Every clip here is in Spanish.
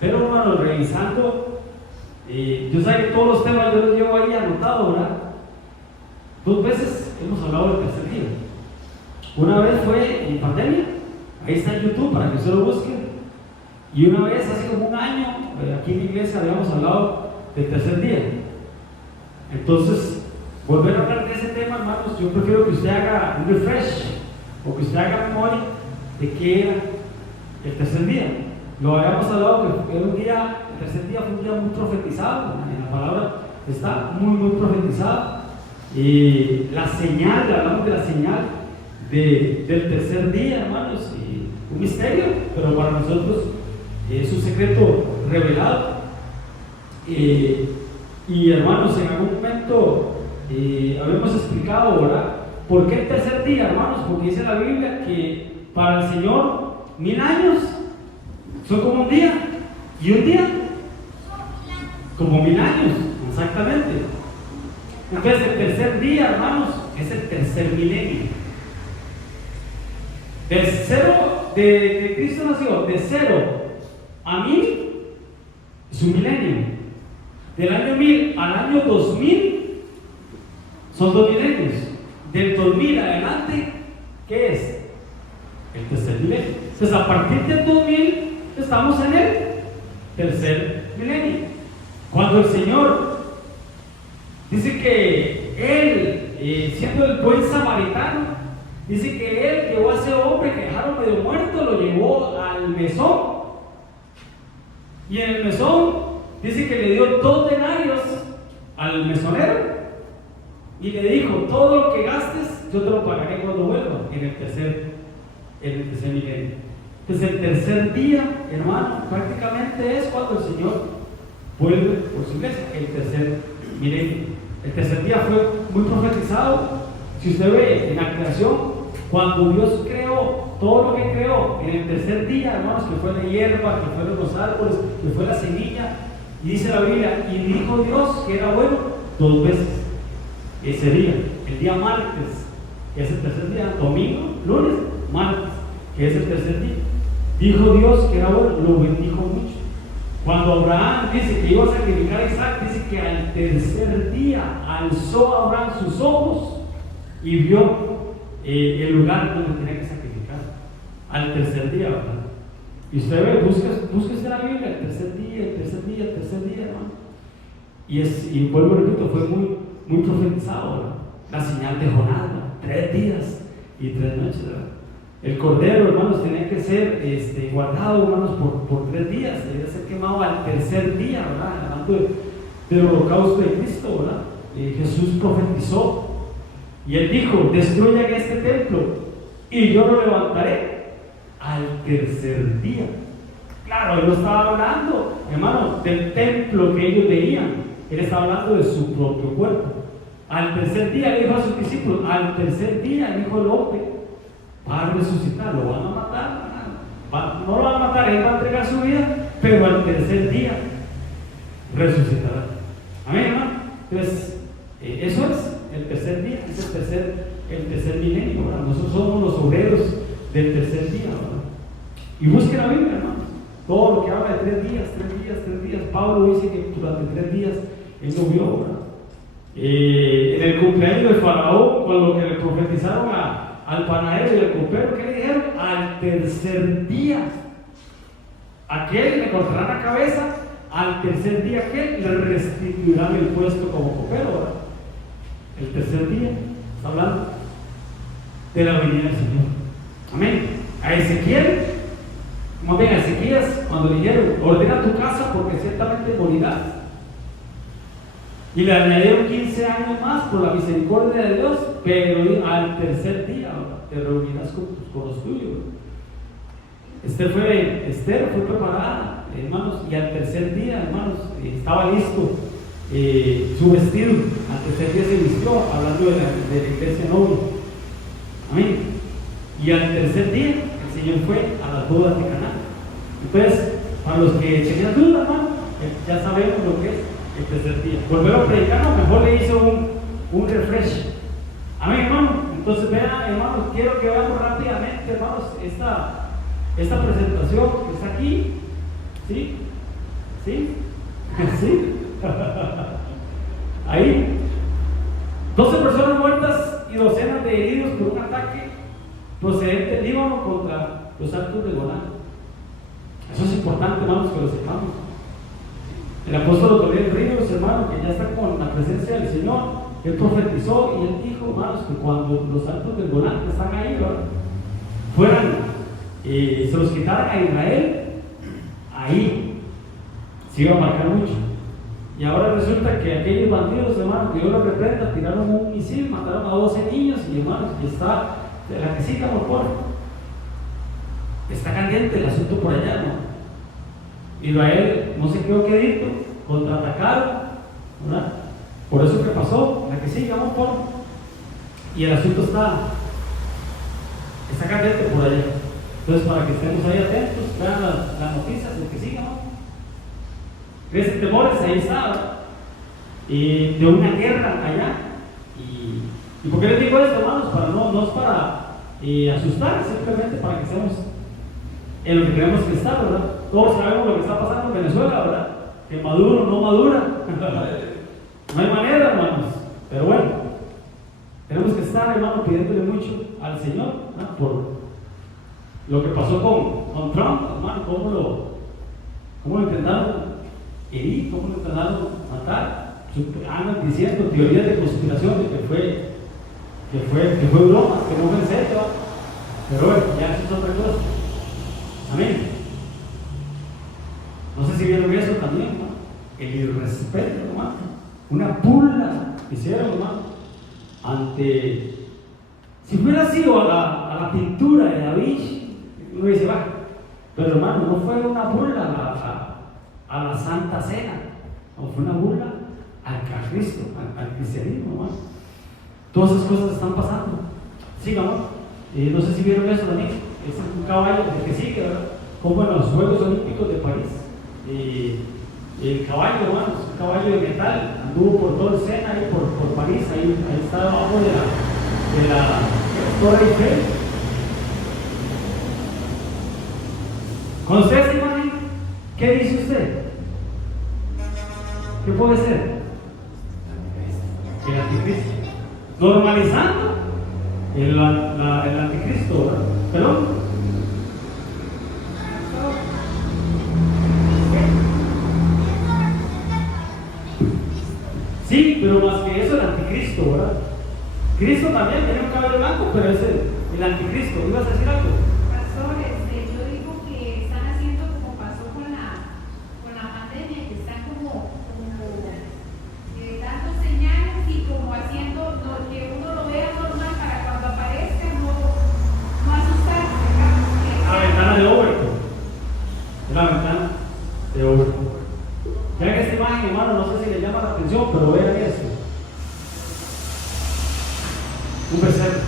Pero hermano, revisando, yo sé que todos los temas yo los llevo ahí anotados, ¿verdad? 2 veces hemos hablado del tercer día. Una vez fue en pandemia, ahí está en YouTube para que usted lo busque. Y una vez, hace como un año, aquí en la iglesia habíamos hablado del tercer día. Entonces, volver a hablar de ese tema, hermanos, yo prefiero que usted haga un refresh o que usted haga memoria de qué era el tercer día. Lo habíamos hablado que era un día, el tercer día fue un día muy profetizado, en la palabra está muy profetizado. Y la señal, hablamos de la señal del tercer día, hermanos, y un misterio, pero para nosotros es un secreto revelado. Y hermanos, en algún momento habíamos explicado, ¿verdad? ¿Por qué el tercer día, hermanos? Porque dice la Biblia que para el Señor 1000 años son como un día, y un día como 1000 años, exactamente. Entonces el tercer día, hermanos, es el tercer milenio. Del cero, de Cristo nació, de 0 a 1000 es un milenio. Del año 1000 al año 2000 son 2 milenios. Del 2000 adelante, ¿qué es? El tercer milenio. Entonces, a partir del 2000 estamos en el tercer milenio. Cuando el Señor dice que Él, siendo el buen samaritano, dice que Él llevó a ese hombre que dejaron medio muerto, lo llevó al mesón. Y en el mesón dice que le dio 2 denarios al mesonero y le dijo: todo lo que gastes yo te lo pagaré cuando vuelva, en el tercer milenio. Entonces el tercer día, hermano, prácticamente es cuando el Señor vuelve por su iglesia, el tercer milenio. El tercer día fue muy profetizado. Si usted ve en la creación, cuando Dios creó todo lo que creó en el tercer día, hermanos, que fue la hierba, que fueron los árboles, que fue la semilla, y dice la Biblia, y dijo Dios que era bueno 2 veces ese día, el día martes, que es el tercer día, domingo, lunes, martes, que es el tercer día. Dijo Dios que era bueno, lo bendijo mucho. Cuando Abraham dice que iba a sacrificar a Isaac, dice que al tercer día alzó Abraham sus ojos y vio el lugar donde tenía que sacrificar. Al tercer día, ¿verdad? Y usted ve, búsquese la Biblia, el tercer día, hermano. Y vuelvo a repito, fue muy profetizado, ¿verdad? La señal de Jonás, ¿verdad? 3 días y 3 noches, ¿verdad? El cordero, hermanos, tenía que ser guardado, hermanos, por 3 días, debía ser quemado al tercer día, ¿verdad? Hablando del holocausto de Cristo, ¿verdad? Jesús profetizó y él dijo: destruyan este templo y yo lo levantaré al tercer día. Claro, él no estaba hablando, hermano, del templo que ellos veían, él estaba hablando de su propio cuerpo. Al tercer día le dijo a sus discípulos: al tercer día el Hijo del Hombre va a resucitar. Lo van a matar, no lo van a matar, él va a entregar su vida, pero al tercer día resucitará. Amén, hermano. Entonces, eso es el tercer día, es el tercer milenio, ¿verdad? Nosotros somos los obreros del tercer día, ¿verdad? Y busquen la Biblia, hermano. Todo lo que habla de 3 días. Pablo dice que durante 3 días él lo vio, ¿verdad? En el cumpleaños de Faraón, cuando que le profetizaron al panadero y al copero, ¿qué le dijeron? Al tercer día aquel le cortarán la cabeza, al tercer día aquel le restituirán el puesto como copero, ¿verdad? El tercer día está hablando de la venida del Señor. Amén. A Ezequiel, como ven, a Ezequías, cuando le dijeron: ordena tu casa porque ciertamente morirás, y le añadieron 15 años más por la misericordia de Dios, pero al tercer día te reunirás con los tuyos. Esther fue preparada, hermanos, y al tercer día, hermanos, estaba listo su vestido. Al tercer día se vistió, hablando de la iglesia noble. Amén. Y al tercer día el Señor fue a las bodas de Caná. Entonces, para los que tenían dudas, hermano, ya sabemos lo que es el tercer día. Volver a predicar, no, mejor le hizo un refresh. Amén, hermano. Entonces, vean, hermanos, quiero que veamos rápidamente, hermanos, esta presentación que está aquí, ¿sí? ¿Sí? ¿Sí? Ahí, 12 personas muertas y docenas de heridos por un ataque procedente del Líbano contra los altos del Golán. Eso es importante, hermanos, que lo sepamos. El apóstol Gabriel Ríos, hermano, que ya está con la presencia del Señor, él profetizó y él dijo, hermanos, que cuando los altos del Golán que están ahí, ¿verdad?, fueran, se los quitaran a Israel, ahí se iba a marcar mucho. Y ahora resulta que aquellos bandidos, hermanos, que Dios los reprenda, tiraron un misil, mataron a 12 niños y, hermanos, que está la que sí, por está caliente el asunto por allá, ¿no? Israel no se quedó quedito, contraatacaron, ¿verdad? Por eso que pasó, la que sí, por y el asunto está caliente por allá. Entonces, para que estemos ahí atentos, vean las noticias, el que siga, ¿no? Ese temores ahí está, y de una guerra allá. ¿Y por qué les digo esto, hermanos? No es para asustar, simplemente para que estemos en lo que queremos que está, ¿verdad? Todos sabemos lo que está pasando en Venezuela, ¿verdad? Que Maduro no madura. No hay manera, hermanos. Pero bueno, tenemos que estar, hermanos, pidiéndole mucho al Señor, ¿no?, por lo que pasó con Trump, hermano, cómo lo intentaron herir, cómo lo intentaron matar. Andan diciendo teorías de conspiración de que fue broma, que no fue en serio, ¿no? Pero bueno, ya eso es otra cosa. Amén. No sé si vieron eso también, ¿no? El irrespeto, hermano. Una burla que hicieron, hermano, ante. Si hubiera sido a la pintura de Da Vinci, uno dice, va. Pero hermano, no fue una burla a la Santa Cena, no, fue una burla a Cristo, al cristianismo, hermano. Todas esas cosas están pasando. Sigamos. No sé si vieron eso también. Es un caballo que sigue, ¿verdad? Como en los Juegos Olímpicos de París. El caballo, hermanos, un caballo de metal, anduvo por todo el Sena, ahí por París, ahí está debajo de la Torre Eiffel. Cuando usted se imagina, ¿qué dice usted? ¿Qué puede ser? El anticristo. Normalizando el anticristo, ¿verdad? ¿Perdón? Sí, pero más que eso, el anticristo, ¿verdad? Cristo también tiene un cabello blanco, pero es el anticristo. ¿Ibas a decir algo? Pastor, yo digo que están haciendo como pasó con la pandemia, que están como dando señales y como haciendo que uno lo vea normal para cuando aparezca no asustarse. La ventana de Overton. La ventana de Overton. Vean esta imagen, hermano, no sé si le llama la atención, pero vean esto. Un becerro.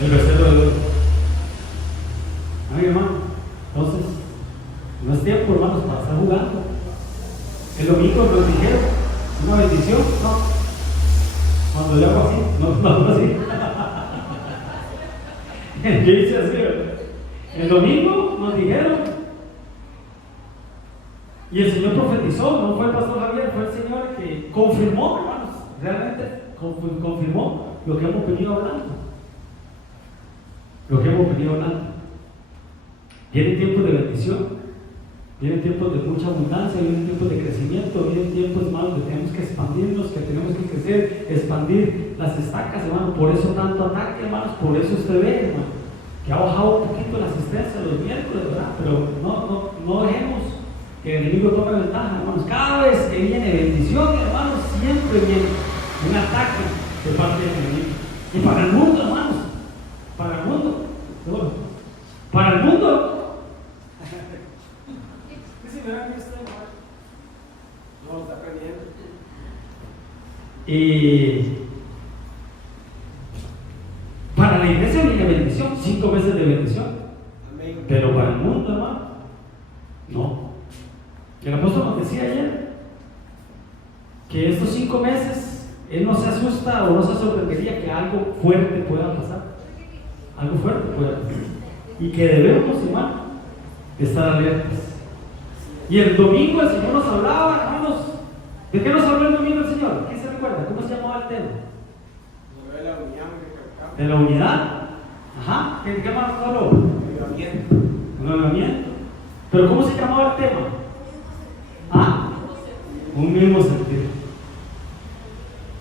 El becerro de oro. Ay, hermano, entonces, no es tiempo, hermanos, para estar jugando. El domingo nos dijeron, una bendición, no. Cuando yo hago así, no hago así. Yo hice así, ¿verdad? El domingo nos dijeron. Y el Señor profetizó, no fue el pastor Javier, fue el Señor que confirmó, hermanos, realmente confirmó lo que hemos venido hablando. Lo que hemos venido hablando. Vienen tiempos de bendición, vienen tiempos de mucha abundancia, vienen tiempos de crecimiento, vienen tiempos, hermanos, que tenemos que expandirnos, que tenemos que crecer, expandir las estacas, hermanos. Por eso tanto ataque, hermanos, por eso usted ve, hermano, que ha bajado un poquito la asistencia los miércoles, ¿verdad? Pero no dejemos que el enemigo tome ventaja, hermanos. Cada vez que viene bendición, hermanos, siempre viene un ataque de parte del enemigo. Y para el mundo, hermanos, para el mundo, seguro. Para el mundo. No, está aprendiendo. Y para la iglesia viene bendición, 5 meses de bendición. Amén. Pero para el mundo, hermano, no. El apóstol nos decía ayer que estos 5 meses él no se asusta o no se sorprendería que algo fuerte pueda pasar. Algo fuerte pueda pasar. Y que debemos, hermano, estar alertas. Y el domingo el Señor nos hablaba, hermanos. ¿De qué nos habló el domingo el Señor? ¿Quién se recuerda? ¿Cómo se llamaba el tema? Sobre la unión que De la unidad. Ajá. ¿Qué más nos habló? avivamiento. Un avivamiento. ¿Pero cómo se llamaba el tema? ¿Ah? Un mismo sentir.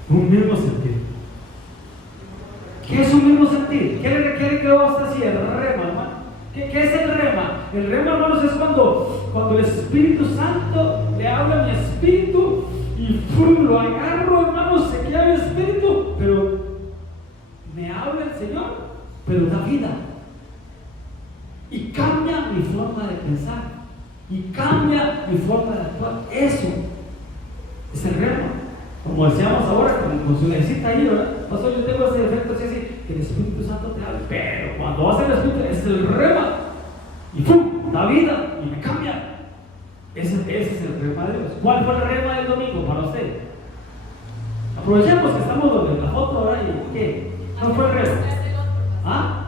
Un mismo sentir. ¿Qué es un mismo sentir? ¿Qué le requiere que vos así? El rema, hermano. ¿Qué es el rema? El rema, hermanos, es cuando el Espíritu Santo le habla a mi espíritu y lo agarro, hermanos, se queda mi espíritu, pero me habla el Señor, pero da vida. Y cambia mi forma de pensar. Y cambia mi forma de actuar. Eso es el rema. Como decíamos ahora, con su necesita ahí, ¿verdad? Pastor, yo tengo ese efecto así, que el Espíritu Santo te habla, pero cuando va a ser el Espíritu, es el rema. Y ¡pum! Da vida y me cambia. Ese es el rema de Dios. ¿Cuál fue el rema del domingo para usted? Aprovechemos que estamos donde la foto ahora y ¿qué? ¿Cuál fue el rema? ¿Ah?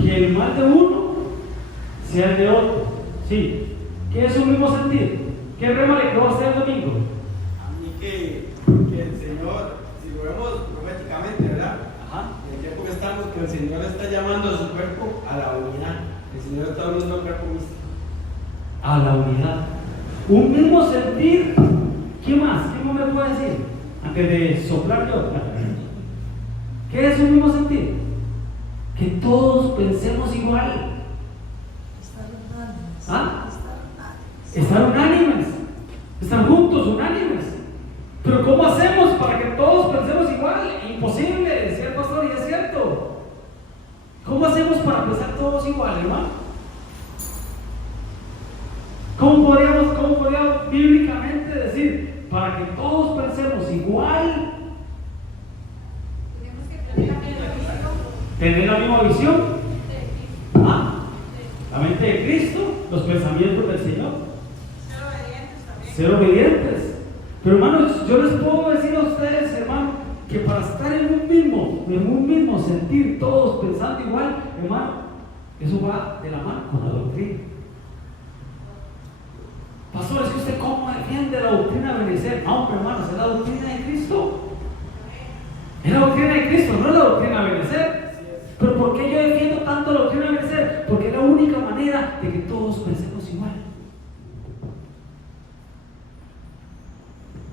Que el mal de uno sea el de otro. Sí. ¿Qué es un mismo sentir? ¿Qué rema le quedó a usted el domingo? A mí que el Señor, si lo vemos proféticamente, ¿verdad? Ajá. En el tiempo que estamos, que el Señor está llamando a su cuerpo a la unidad. El Señor está hablando al cuerpo místico. A la unidad. Un mismo sentir. ¿Qué más? ¿Qué más me puede decir? Antes de soplar yo. ¿Qué es un mismo sentir? Que todos pensemos igual. ¿Ah? Estar unánimes. Estar juntos, unánimes. Pero ¿cómo hacemos para que todos pensemos igual? Imposible, decía el pastor, y es cierto. ¿Cómo hacemos para pensar todos igual, hermano? ¿Cómo podríamos bíblicamente decir para que todos pensemos igual? Tenemos que tener la misma visión. Tener la misma visión. ¿Ah? La mente de Cristo, los pensamientos del Señor. Ser obedientes también. Ser obedientes. Pero hermanos, yo les puedo decir a ustedes, hermano, que para estar en un mismo sentir, todos pensando igual, hermano, eso va de la mano con la doctrina. Pastor, es que usted cómo defiende la doctrina de Benecer. No, pero hermanos, es la doctrina de Cristo. Es la doctrina de Cristo, no es la doctrina de Benecer. Pero ¿por qué yo defiendo tanto la doctrina de Benecer? Porque es la única manera de que todos pensemos igual.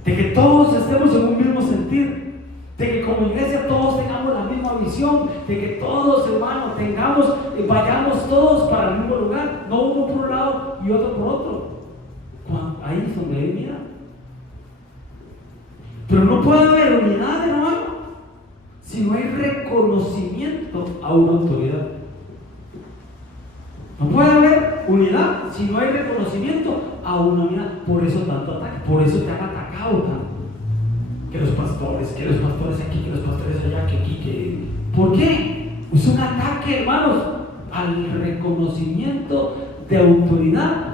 De que todos estemos en un mismo sentir, de que como iglesia todos tengamos la misma visión, de que todos, hermanos, vayamos todos para el mismo lugar, no uno por un lado y otro por otro. Ahí es donde hay unidad. Pero no puede haber unidad, hermano, si no hay reconocimiento a una autoridad. No puede haber unidad si no hay reconocimiento a una unidad. Por eso tanto ataque, por eso te han atacado tanto. Que los pastores aquí, que los pastores allá, que aquí, que... ¿Por qué? Es un ataque, hermanos, al reconocimiento de autoridad.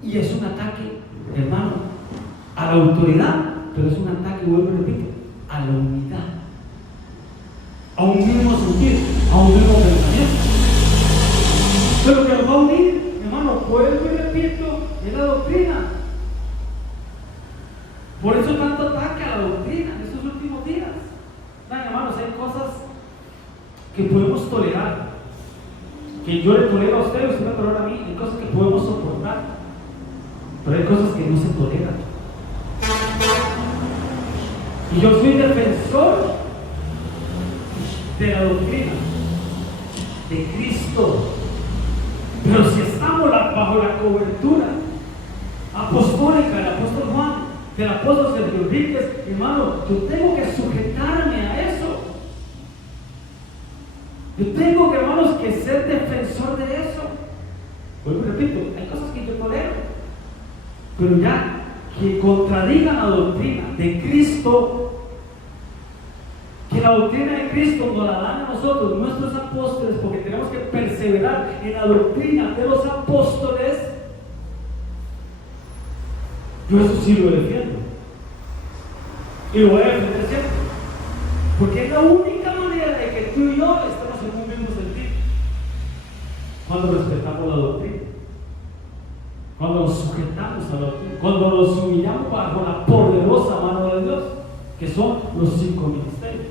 Y es un ataque, hermano, a la autoridad, pero es un ataque, vuelvo y repito, a la unidad. A un mismo sentir, a un mismo pensamiento. Pero que nos va a unir, hermano, vuelvo y repito, es la doctrina. Por eso tanto ataque a la doctrina en estos últimos días. Vean, hermanos, hay cosas que podemos tolerar, que yo le tolero a usted, usted me tolera a mí, hay cosas que podemos soportar, pero hay cosas que no se toleran. Y yo soy defensor de la doctrina de Cristo. Pero si estamos bajo la cobertura apostólica del apóstol Juan, del apóstol Sergio Enríquez, hermano, yo tengo que sujetarme a eso. Yo tengo, hermanos, que ser defensor de eso. Vuelvo y repito, hay cosas que yo tolero, pero ya que contradigan la doctrina de Cristo, que la doctrina de Cristo nos la dan a nosotros, nuestros apóstoles, porque tenemos que perseverar en la doctrina de los apóstoles. Yo eso sí lo defiendo y lo voy a defender siempre, porque es la única manera de que tú y yo estemos en un mismo sentido, cuando respetamos la doctrina. cuando nos sujetamos a la doctrina, cuando nos humillamos bajo la poderosa mano de Dios, que son los 5 ministerios.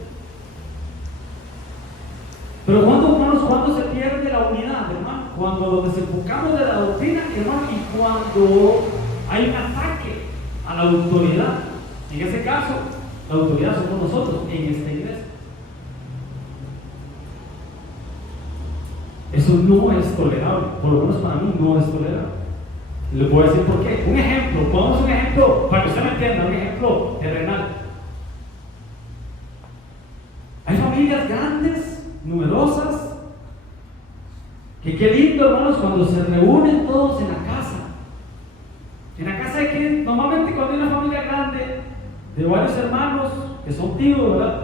Pero cuando se pierde la unidad, hermano, cuando nos desenfocamos de la doctrina, hermano, y cuando hay un ataque a la autoridad. En ese caso, la autoridad somos nosotros en esta iglesia. Eso no es tolerable, por lo menos para mí no es tolerable. Les voy a decir por qué. Un ejemplo, pongamos un ejemplo para que usted me entienda, un ejemplo terrenal. Hay familias grandes, numerosas, que qué lindo, hermanos, cuando se reúnen todos en la casa. En la casa de que normalmente cuando hay una familia grande, de varios hermanos, que son tíos, ¿verdad?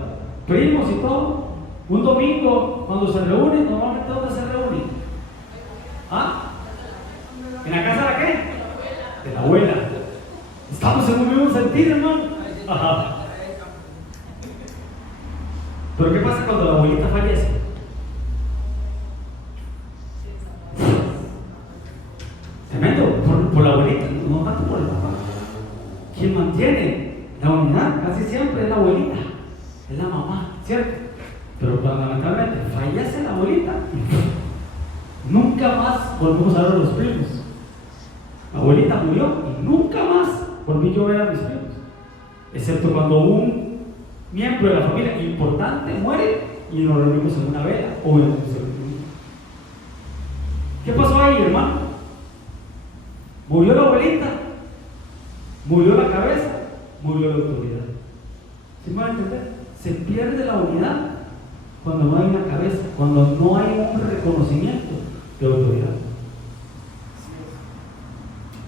Primos y todo, un domingo, cuando se reúnen, normalmente ¿dónde se reúnen? ¿Ah? ¿En la casa de qué? De la abuela. Estamos en un mismo sentido, hermano. Ajá. Pero ¿qué pasa cuando la abuelita fallece? Tremendo, por la abuelita, no tanto por el papá. Quien mantiene la unidad casi siempre es la abuelita, es la mamá, ¿cierto? Pero fundamentalmente fallece la abuelita y nunca más volvemos a ver a los primos. La abuelita murió y nunca más volví yo a ver a mis primos, excepto cuando un miembro de la familia importante muere y nos reunimos en una vela o en un cementerio. ¿Qué pasó ahí, hermano? Murió la abuelita, murió la cabeza, murió la autoridad. ¿Sí me van a entender? Se pierde la unidad cuando no hay una cabeza, cuando no hay un reconocimiento de autoridad.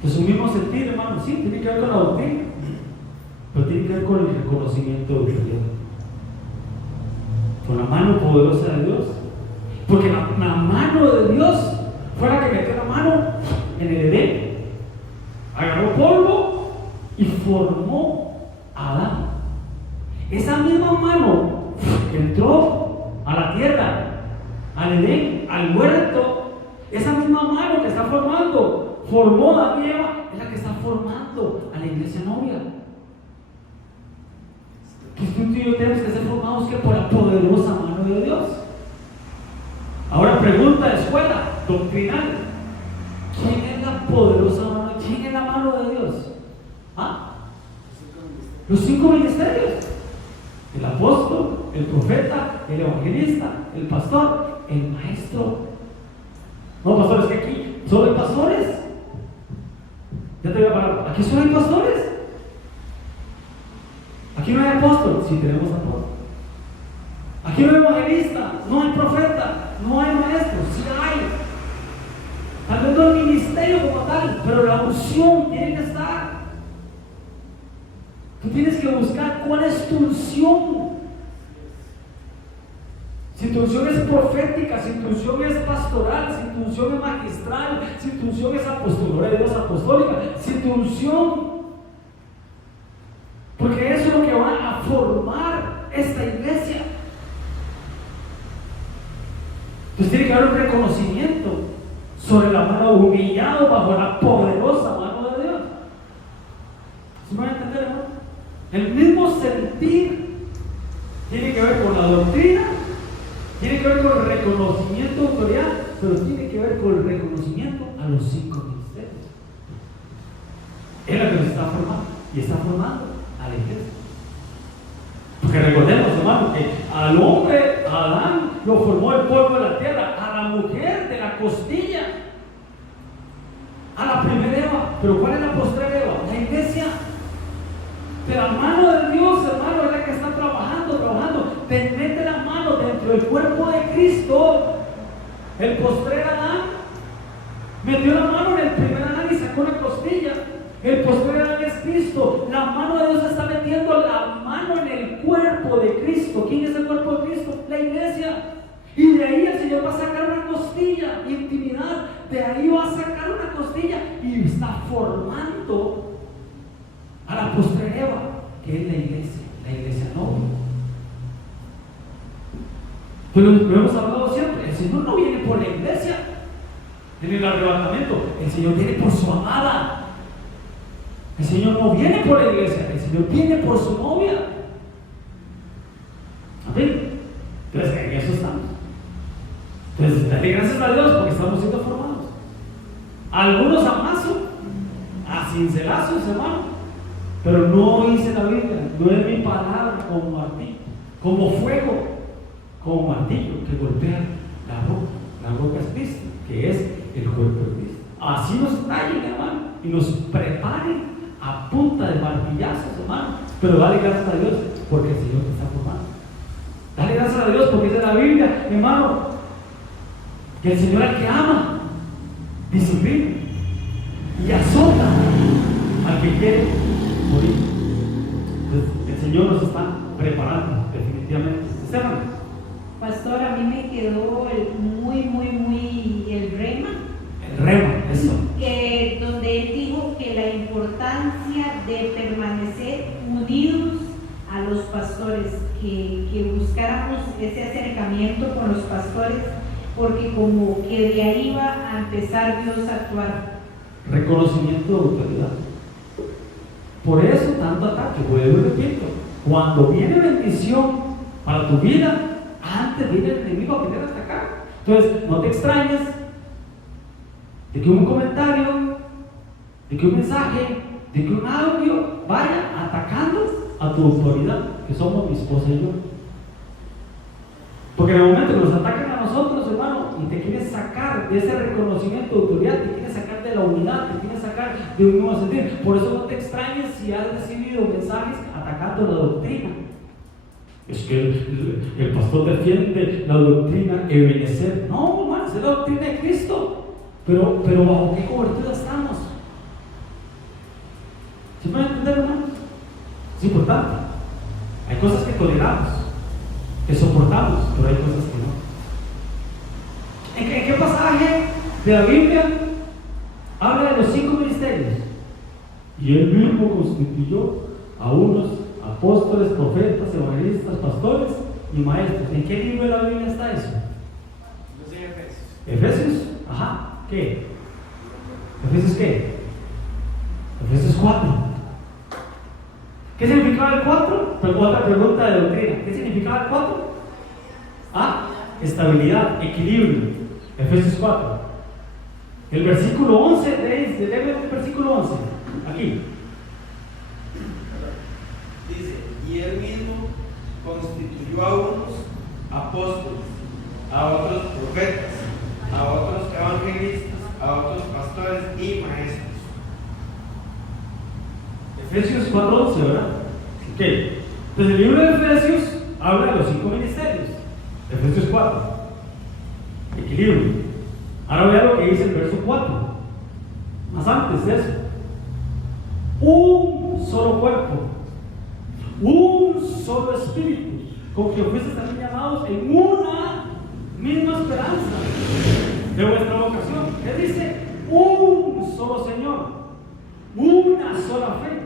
Pues un mismo sentido, hermano, sí, tiene que ver con la doctrina, pero tiene que ver con el reconocimiento de autoridad, con la mano poderosa de Dios, porque la mano de Dios fue la que metió la mano en el Edén, agarró polvo y formó a Adán. Esa misma mano que entró a la tierra, al Edén, al huerto, esa misma mano que está formó a Eva, es la que está formando a la iglesia novia. Que tú y yo tenemos que ser formados que por la poderosa mano de Dios. Ahora pregunta de escuela doctrinal: ¿quién es la poderosa mano? ¿Quién es la mano de Dios? ¿Ah? Los 5 ministerios: el apóstol, el profeta, el evangelista, el pastor, el maestro. No, pastores, que aquí solo hay pastores. Ya te voy a parar. Aquí solo hay pastores. Aquí no hay apóstol, sí tenemos apóstol. Aquí no hay evangelista, no hay profeta, no hay maestro, sí hay. Tal vez no el ministerio como tal, pero la unción tiene que estar. Tú tienes que buscar cuál es tu unción. Si tu unción es profética, si tu unción es pastoral, si tu unción es magistral, si tu unción es apostólica, si tu unción, porque eso es lo que va a formar esta iglesia. Entonces tiene que haber un reconocimiento sobre la mano, humillado bajo la poderosa mano de Dios. ¿Sí me van a entender, hermano? El mismo sentir tiene que ver con la doctrina, tiene que ver con el reconocimiento de autoridad, pero tiene que ver con el reconocimiento a los 5 ministerios. Es la que nos está formando y está formando a la iglesia. Porque recordemos, hermano, que al hombre, a Adán, lo formó el polvo de la tierra, a la mujer de la costilla, a la primera Eva. Pero ¿cuál es la postrera Eva? La iglesia. De la mano de Dios, hermano, es la que está trabajando. Te mete la mano dentro del cuerpo de Cristo. El postrer Adán metió la mano en el primer Adán y sacó la costilla. El postrer Adán es Cristo. La mano de Dios está metiendo la mano en el cuerpo de Cristo. ¿Quién es el cuerpo de Cristo? La iglesia. Y de ahí el Señor va a sacar una costilla, intimidad. De ahí va a sacar una costilla y está formando a la postrer Eva, que es la iglesia novia. Pero lo hemos hablado siempre, el Señor no viene por la iglesia, en el arrebatamiento. El Señor viene por su amada. El Señor no viene por la iglesia, el Señor viene por su novia. Amén. Entonces, en eso estamos. Entonces, dale gracias a Dios porque estamos siendo formados. Algunos a mazo, a cincelazos, hermano. Pero no dice la Biblia, no es mi palabra como martillo, como fuego, como martillo que golpea la roca. La roca es Cristo, que es el cuerpo de Cristo. Así nos tallen, hermano, y nos preparen a punta de martillazos, hermano. Pero dale gracias a Dios porque el Señor te está formando. Dale gracias a Dios porque dice la Biblia, hermano, que el Señor al que ama, disciplina y azota al que quiere morir. Entonces, el Señor nos está preparando, definitivamente. Esteban. Pastor, a mí me quedó el rema. El rema, eso. Que donde él dijo que la importancia de permanecer unidos a los pastores, que buscáramos ese acercamiento con los pastores, porque como que de ahí va a empezar Dios a actuar. Reconocimiento de autoridad. Por eso tanto ataque, vuelvo y repito, cuando viene bendición para tu vida, antes viene el enemigo a querer atacar. Entonces, no te extrañes de que un comentario, de que un mensaje, de que un audio vaya atacando a tu autoridad, que somos mi esposa y yo. Porque en el momento que nos atacan a nosotros, hermano, y te quieren sacar de ese reconocimiento de autoridad, te quieren sacar de la unidad, te quieren sacar de un nuevo sentir. Por eso no te extrañes si has recibido mensajes atacando la doctrina. Es que el pastor defiende la doctrina Ebenezer. No, hermano, es la doctrina de Cristo. Pero ¿bajo qué cobertura estamos? ¿Se puede entender, hermano? Es importante. Hay cosas que toleramos, que soportamos, pero hay cosas que no. ¿En qué pasaje de la Biblia habla de los 5 ministerios? Y él mismo constituyó a unos apóstoles, profetas, evangelistas, pastores y maestros. ¿En qué libro de la Biblia está eso? No sé, Efesios. Ajá. ¿Qué? ¿Efesios qué? Efesios 4. ¿Qué significaba el 4? Otra pregunta de doctrina. ¿Qué significaba el 4? Ah, estabilidad, equilibrio. Efesios 4. El versículo 11, léeme el versículo 11. Aquí. dice, y él mismo constituyó a unos apóstoles, a otros profetas, a otros evangelistas, a otros pastores y maestros. Efesios 4:11, ¿verdad? Ok. Entonces el libro de Efesios habla de los 5 ministerios. Efesios 4. Equilibrio. Ahora vea lo que dice el verso 4. Más antes de eso. Un solo cuerpo. Un solo espíritu. Con que fuisteis también llamados en una misma esperanza de vuestra vocación. ¿Qué dice? Un solo Señor. Una sola fe.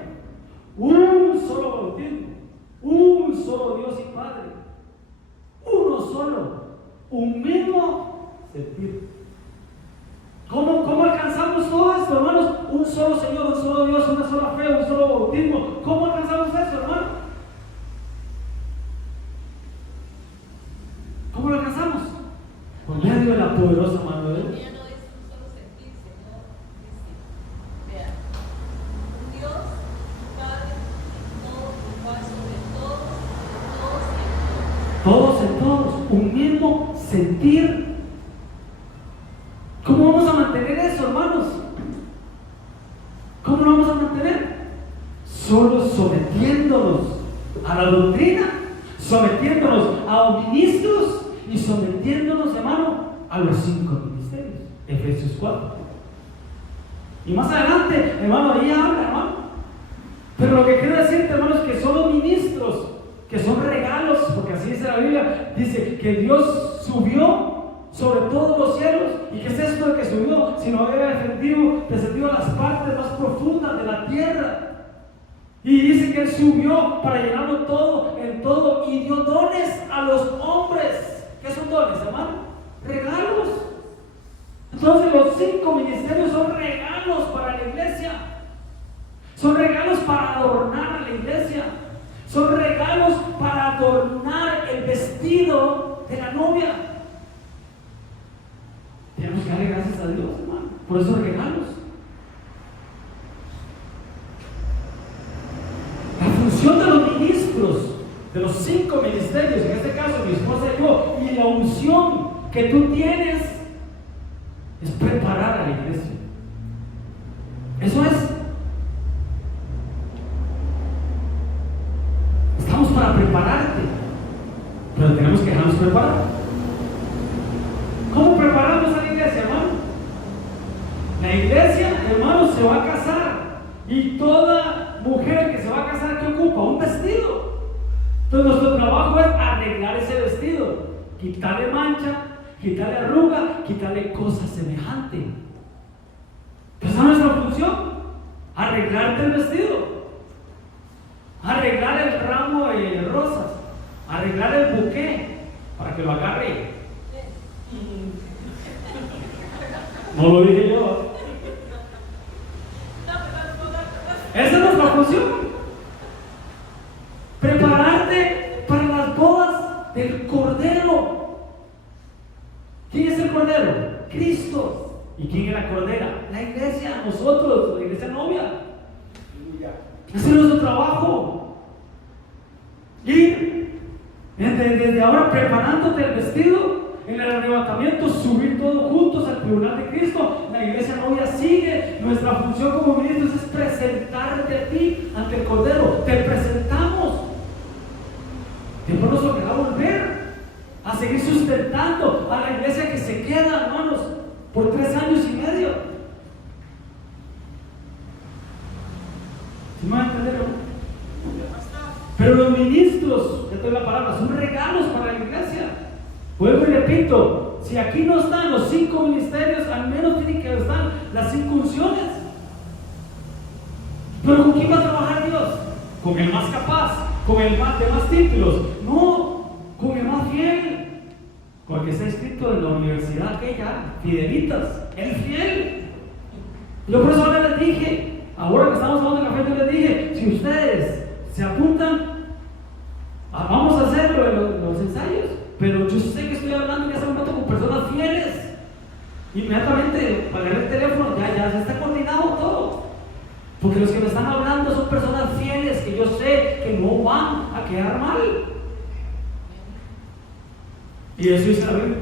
Un solo bautismo, un solo Dios y Padre, uno solo, un mismo sentir. ¿Cómo alcanzamos todo esto, hermanos? Un solo Señor, un solo Dios, una sola fe, un solo bautismo. ¿Cómo alcanzamos eso, hermano? ¿Cómo lo alcanzamos? Por medio de la poderosa mano de Dios. Todos en todos, un mismo sentir. ¿Cómo vamos a mantener eso, hermanos? ¿Cómo lo vamos a mantener? Solo sometiéndonos a la doctrina, sometiéndonos a los ministros y sometiéndonos, hermano, a los 5 ministerios. Efesios 4. Y más adelante, hermano, ahí habla, hermano. Pero lo que quiero decirte, hermano, es que son los ministros, que son regalos, porque así dice la Biblia, dice que Dios subió sobre todos los cielos. ¿Y qué es esto de que subió? Si no había descendido a las partes más profundas de la tierra. Y dice que Él subió para llenarlo todo en todo y dio dones a los hombres. ¿Qué son dones, hermano? Regalos. Entonces los 5 ministerios son regalos para la iglesia. Son regalos para adornar a la iglesia. Son regalos para adornar el vestido de la novia. Tenemos que darle gracias a Dios, hermano, por esos regalos. La función de los ministros, de los 5 ministerios, en este caso mi esposa y yo, y la unción que tú tienes, es preparar a la iglesia. Eso es. Estamos para prepararte, pero tenemos que dejarnos preparar. ¿Cómo preparamos a la iglesia, hermano? La iglesia, hermano, se va a casar, y toda mujer que se va a casar, ¿qué ocupa? Un vestido. Entonces nuestro trabajo es arreglar ese vestido, quitarle mancha, quitarle arruga, quitarle cosas semejantes. Esa es nuestra función, arreglarte el vestido, arreglar el ramo de rosas, arreglar el buqué para que lo agarre. No lo dije yo. Esa es nuestra función. Prepararte para las bodas del Cordero. ¿Quién es el Cordero? Cristo. ¿Y quién es la Cordera? La iglesia, nosotros, la iglesia novia. Ese es nuestro trabajo. Y desde ahora preparándote el vestido, en el arrebatamiento, subir todos juntos al tribunal de Cristo. La iglesia novia sigue. Nuestra función como ministros es presentarte a ti ante el Cordero. Te presentamos. Después nos tocará volver a seguir sustentando a la iglesia que se queda, hermanos, por 3 años y medio. ¿Sí me van a entender, hermano? Pero los ministros, ya te doy la palabra, son regalos para la iglesia. Vuelvo y repito, si aquí no están los 5 ministerios, al menos tienen que estar las 5 unciones. Pero ¿con quién va a trabajar Dios? ¿Con el más capaz? ¿Con el más de más títulos? No, con el más fiel. Con el que está escrito en la universidad aquella, Fidelitas, el fiel. Yo por eso ahora les dije, ahora que estamos tomando café, yo les dije, si ustedes se apuntan, vamos a hacer los ensayos. Pero yo sé que estoy hablando en ese momento con personas fieles. Inmediatamente, para el teléfono, ya se está coordinado todo. Porque los que me están hablando son personas fieles que yo sé que no van a quedar mal. Y eso dice la Biblia.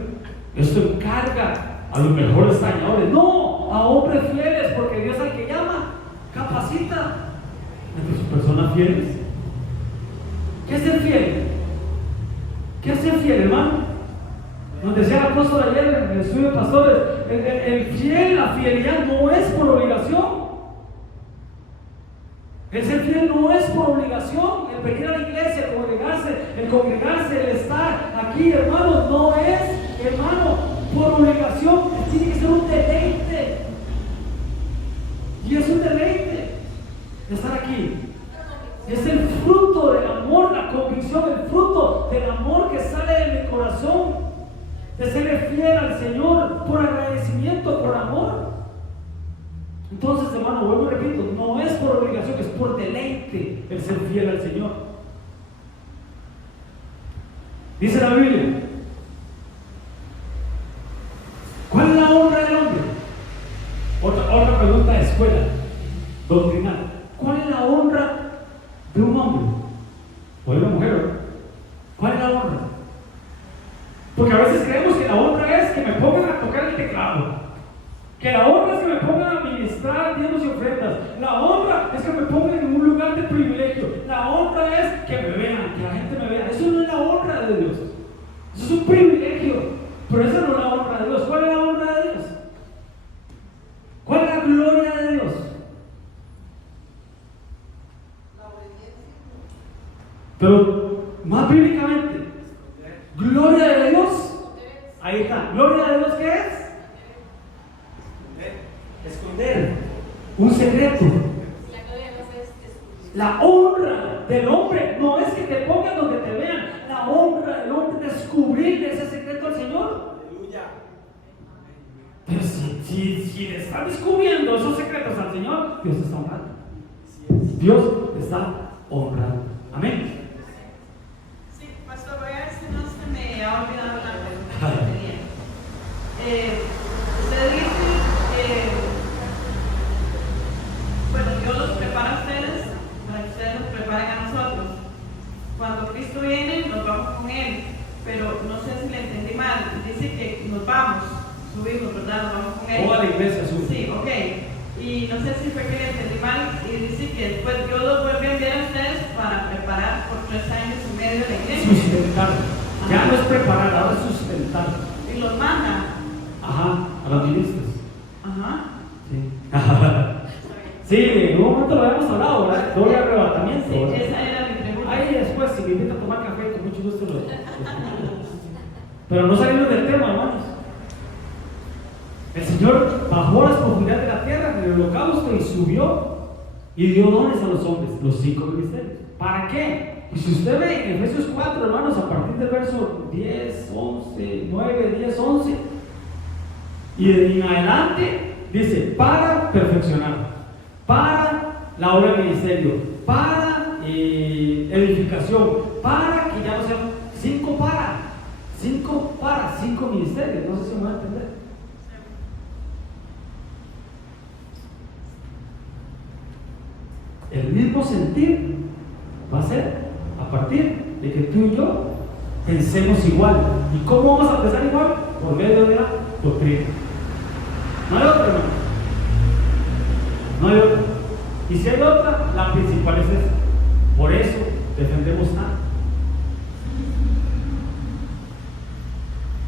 Esto encarga a los mejores tañadores, no a hombres fieles, porque Dios al que llama capacita. Entre sus personas fieles. ¿Qué es ser fiel? ¿Qué es ser fiel, hermano? Nos decía el apóstol ayer en el estudio de pastores, el fiel, la fidelidad no es por obligación. El ser fiel no es por obligación. El venir a la iglesia, el congregarse, el estar aquí, hermanos, no es, hermano, por obligación. Tiene que ser un deleite. Y es un deleite estar aquí. Es el fruto del amor, la convicción, el fruto del amor que sale de mi corazón, de ser fiel al Señor por agradecimiento, por amor. Entonces, hermano, vuelvo y repito, no es por obligación, es por deleite el ser fiel al Señor. Dice la Biblia, ¿cuál es la honra del hombre? Otra pregunta de escuela doctrinal. ¿Cuál es la honra de un hombre o de una mujer? ¿Cuál es la honra? Porque a veces creemos que la honra es que me pongan a tocar el teclado, que la honra es que me pongan a ministrar diezmos y ofrendas, la honra es que me pongan en un lugar de privilegio, la honra es que me vean, que la gente me vea. Eso no es la honra de Dios, eso es un privilegio, pero esa no es la honra de Dios. ¿Cuál es la honra de Dios? ¿Cuál es la gloria de Dios? Pero más bíblicamente, gloria de Dios, ahí está. ¿Gloria de Dios qué es? Esconder un secreto. La honra del hombre no es que te pongan donde te vean. La honra del hombre es descubrirle ese secreto al Señor. Aleluya. Pero si si le estás descubriendo esos secretos al Señor, Dios te está honrando. Dios te está honrando. Amén. Sí, pastor, voy a ver si no se me ha olvidado la pregunta que tenía. Usted dice, bueno, Dios los prepara a ustedes para que ustedes nos preparen a nosotros. Cuando Cristo viene, nos vamos con Él, pero no sé si le entendí mal. Dice que nos vamos, subimos, ¿verdad? Nos vamos con Él. Toda la iglesia sube. Sí, ok. Y no sé si fue que le entendí mal y dice que después Dios los vuelve a enviar a ustedes para preparar por 3 años y medio la iglesia. Sustentar. Ya no es preparar, ahora es sustentar. Y los manda. Ajá, a los ministros. Ajá. Sí. Sí, en un momento lo habíamos hablado, ¿verdad? Doble arrebatamiento. Sí, ¿verdad? esa era mi pregunta. Ahí después, si me invita a tomar café, con mucho gusto lo Pero no salimos del tema, hermanos. El Señor bajó a las profundidades de la tierra en el holocausto y subió y dio dones a los hombres, los 5 ministerios. ¿Para qué? Y si usted ve en Efesios 4, hermanos, a partir del verso 10, 11, 9, 10, 11, y en adelante, dice, para perfeccionar, para la obra del ministerio, para edificación, para que ya no sean 5 ministerios, no sé si me va a entender. El mismo sentir va a ser a partir de que tú y yo pensemos igual. ¿Y cómo vamos a pensar igual? Por medio de la doctrina. No hay otra, hermano. No hay otra. Y si hay otra, la principal es esa. Por eso defendemos tanto.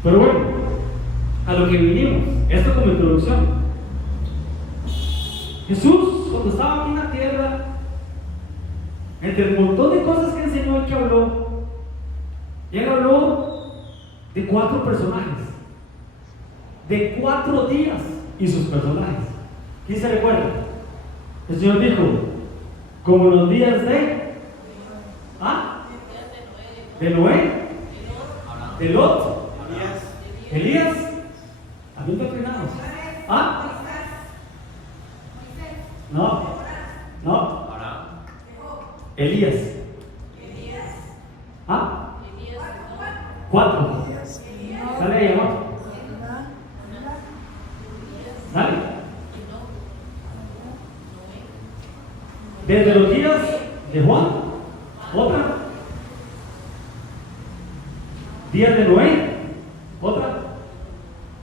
Pero bueno, a lo que vinimos, esto como introducción. Jesús, cuando estaba aquí en la tierra, entre el montón de cosas que enseñó y que habló, él habló de 4 personajes, de 4 días y sus personajes. ¿Quién se recuerda? El Señor dijo, como los días de Noé, de Lot, Elías, también doctrinados. No. Elías. 4. Dale ahí abajo. Dale. Desde los días de Juan, otra. Días de Noé, otra.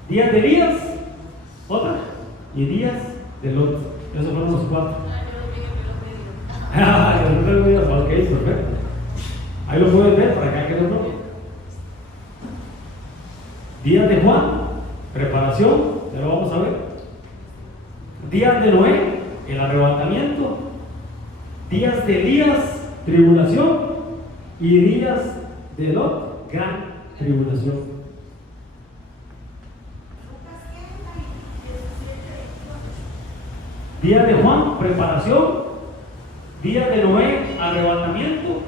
Días de Elías, otra. Y días de Lot. Esos fueron los 4. Ok, perfecto. Ahí lo pueden ver para acá que lo noten. Días de Juan, preparación, ya lo vamos a ver. Días de Noé, el arrebatamiento. Días de Elías, tribulación. Y días de Lot, gran tribulación. Días de Juan, preparación. Días de Noé, arrebatamiento.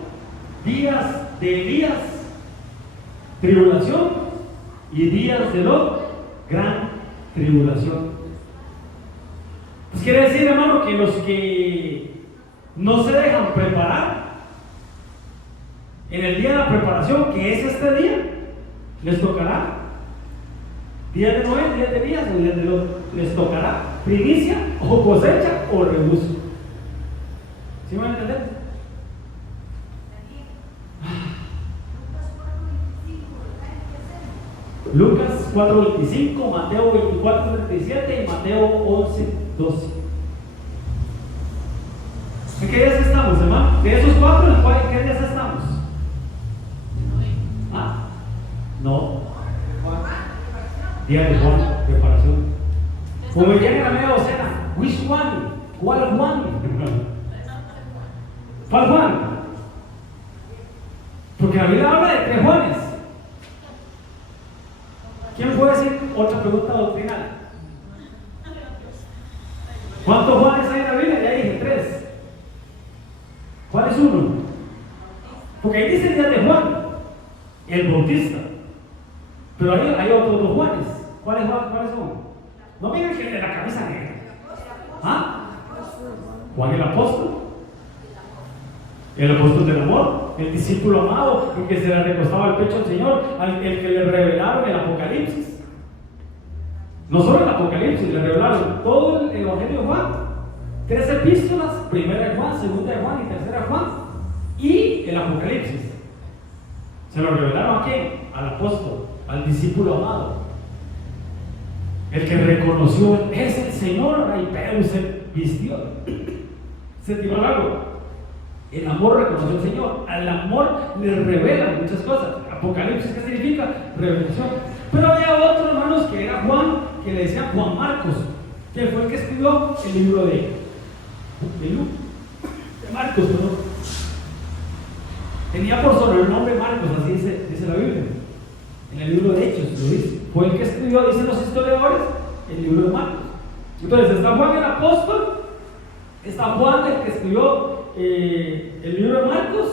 Días de Elías, tribulación. Y días de Lot, gran tribulación. Pues quiere decir, hermano, que los que no se dejan preparar en el día de la preparación, que es este día, les tocará días de Noé, días de Elías o días de Lot. Les tocará primicia o cosecha o rebuzo. ¿Sí van a entender? Lucas 4:25, Mateo 24:37 y Mateo 11:12. ¿En qué días estamos, hermano? De esos 4, ¿en qué días estamos? No. Día de Juan, preparación. Como ya en la media docena, which one? ¿Cuál Juan? ¿Cuál Juan? Porque la Biblia habla de 3 Juanes. ¿Quién puede decir otra pregunta doctrinal? ¿Cuántos Juanes hay en la Biblia? Ya dije 3. ¿Cuál es uno? Porque ahí dice el día de Juan, el Bautista. Pero hay otros 2 Juanes. ¿Cuáles son? No miren que de la camisa negra. ¿Ah? Juan el apóstol. El apóstol del amor, el discípulo amado, el que se le recostaba al pecho al Señor, el que le revelaron el Apocalipsis. No solo el Apocalipsis, le revelaron todo el Evangelio de Juan. 3 epístolas, primera de Juan, segunda de Juan y tercera de Juan. Y el Apocalipsis. ¿Se lo revelaron a quién? Al apóstol, al discípulo amado. El que reconoció, es el Señor, y Pedro se vistió. Se tiró al agua. El amor reconoció al Señor. Al amor le revelan muchas cosas. Apocalipsis, ¿qué significa? Revelación. Pero había otro, hermanos, que era Juan, que le decían Juan Marcos, que fue el que escribió el libro de Marcos, perdón. Tenía por sobrenombre Marcos, así dice la Biblia. En el libro de Hechos lo dice. Fue el que escribió, dicen los historiadores, el libro de Marcos. Entonces está Juan el apóstol, está Juan el que escribió el libro de Marcos,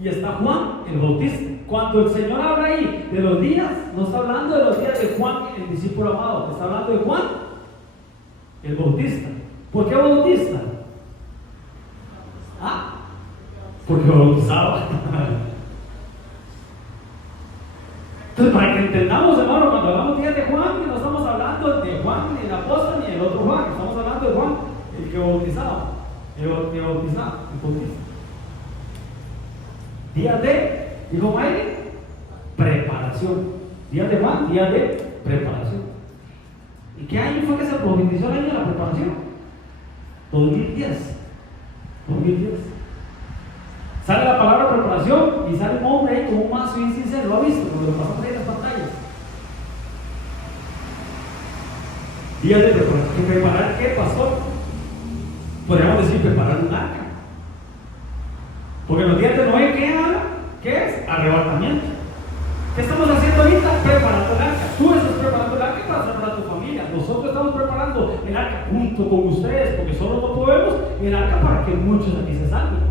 y está Juan el Bautista. Cuando el Señor habla ahí de los días, no está hablando de los días de Juan el discípulo amado, está hablando de Juan el Bautista. ¿Por qué Bautista? ¿Ah? Porque bautizaba. Entonces, para que entendamos, hermano, cuando hablamos días de Juan, no estamos hablando de Juan ni el apóstol ni el otro Juan, estamos hablando de Juan, el que bautizaba, el bautista. Días de, dijo Mayre, preparación. Días de Juan, días de preparación. ¿Y qué año fue que se profetizó el año de la preparación? 2010. Sale la palabra preparación y sale un hombre ahí con un mazo y sincero, lo ha visto, porque lo pasamos ahí en las pantallas. Días de preparación. ¿Preparar qué, pastor? Podríamos decir preparar un arca. Porque los días de Noé, ¿qué habla? ¿Qué es? Arrebatamiento. ¿Qué estamos haciendo ahorita? Preparando el arca. Tú estás preparando el arca para salvar a tu familia. Nosotros estamos preparando el arca junto con ustedes, porque solo no podemos el arca para que muchos aquí se salven.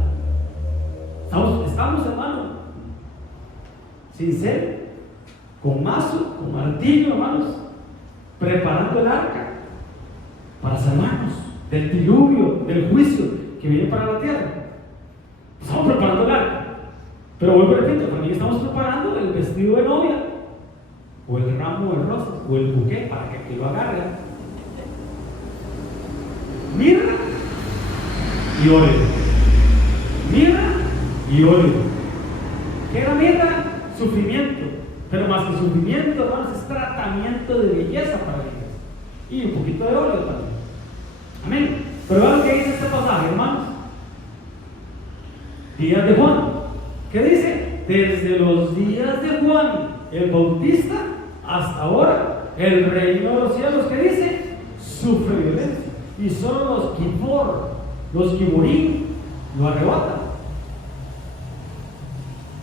Estamos, hermano, sincero, con mazo, con martillo, hermanos, preparando el arca para salvarnos del diluvio, del juicio que viene para la tierra. Estamos preparando el arca. Pero vuelvo y repito, también estamos preparando el vestido de novia, o el ramo de rosas, o el buqué para que lo agarre. Mirra y óleo. Mirra y óleo. ¿Qué era mirra? Sufrimiento. Pero más que sufrimiento, hermanos, es tratamiento de belleza para ellos. Y un poquito de óleo también. Amén. Pero vean lo que dice este pasaje, hermanos. Días de Juan. ¿Qué dice? Desde los días de Juan el Bautista hasta ahora, el reino de los cielos, ¿qué dice? Sufre violencia. Y solo los giborín, lo arrebatan.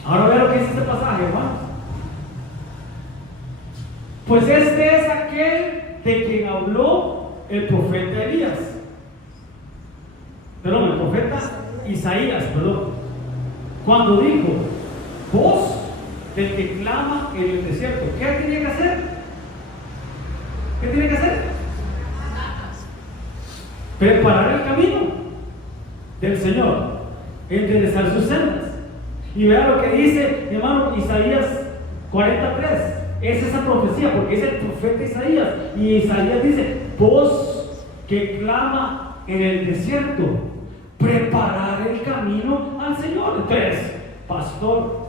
Ahora vean lo que dice este pasaje, hermanos. Pues este es aquel de quien habló el profeta Elías. Perdón, el profeta Isaías, perdón. Cuando dijo, voz del que clama en el desierto. ¿Qué tiene que hacer? ¿Qué tiene que hacer? Preparar el camino del Señor, enderezar sus sendas. Y vean lo que dice, mi hermano, Isaías 43. Es esa profecía, porque es el profeta Isaías. Y Isaías dice, voz que clama en el desierto, preparar el camino al Señor. Entonces, pastor,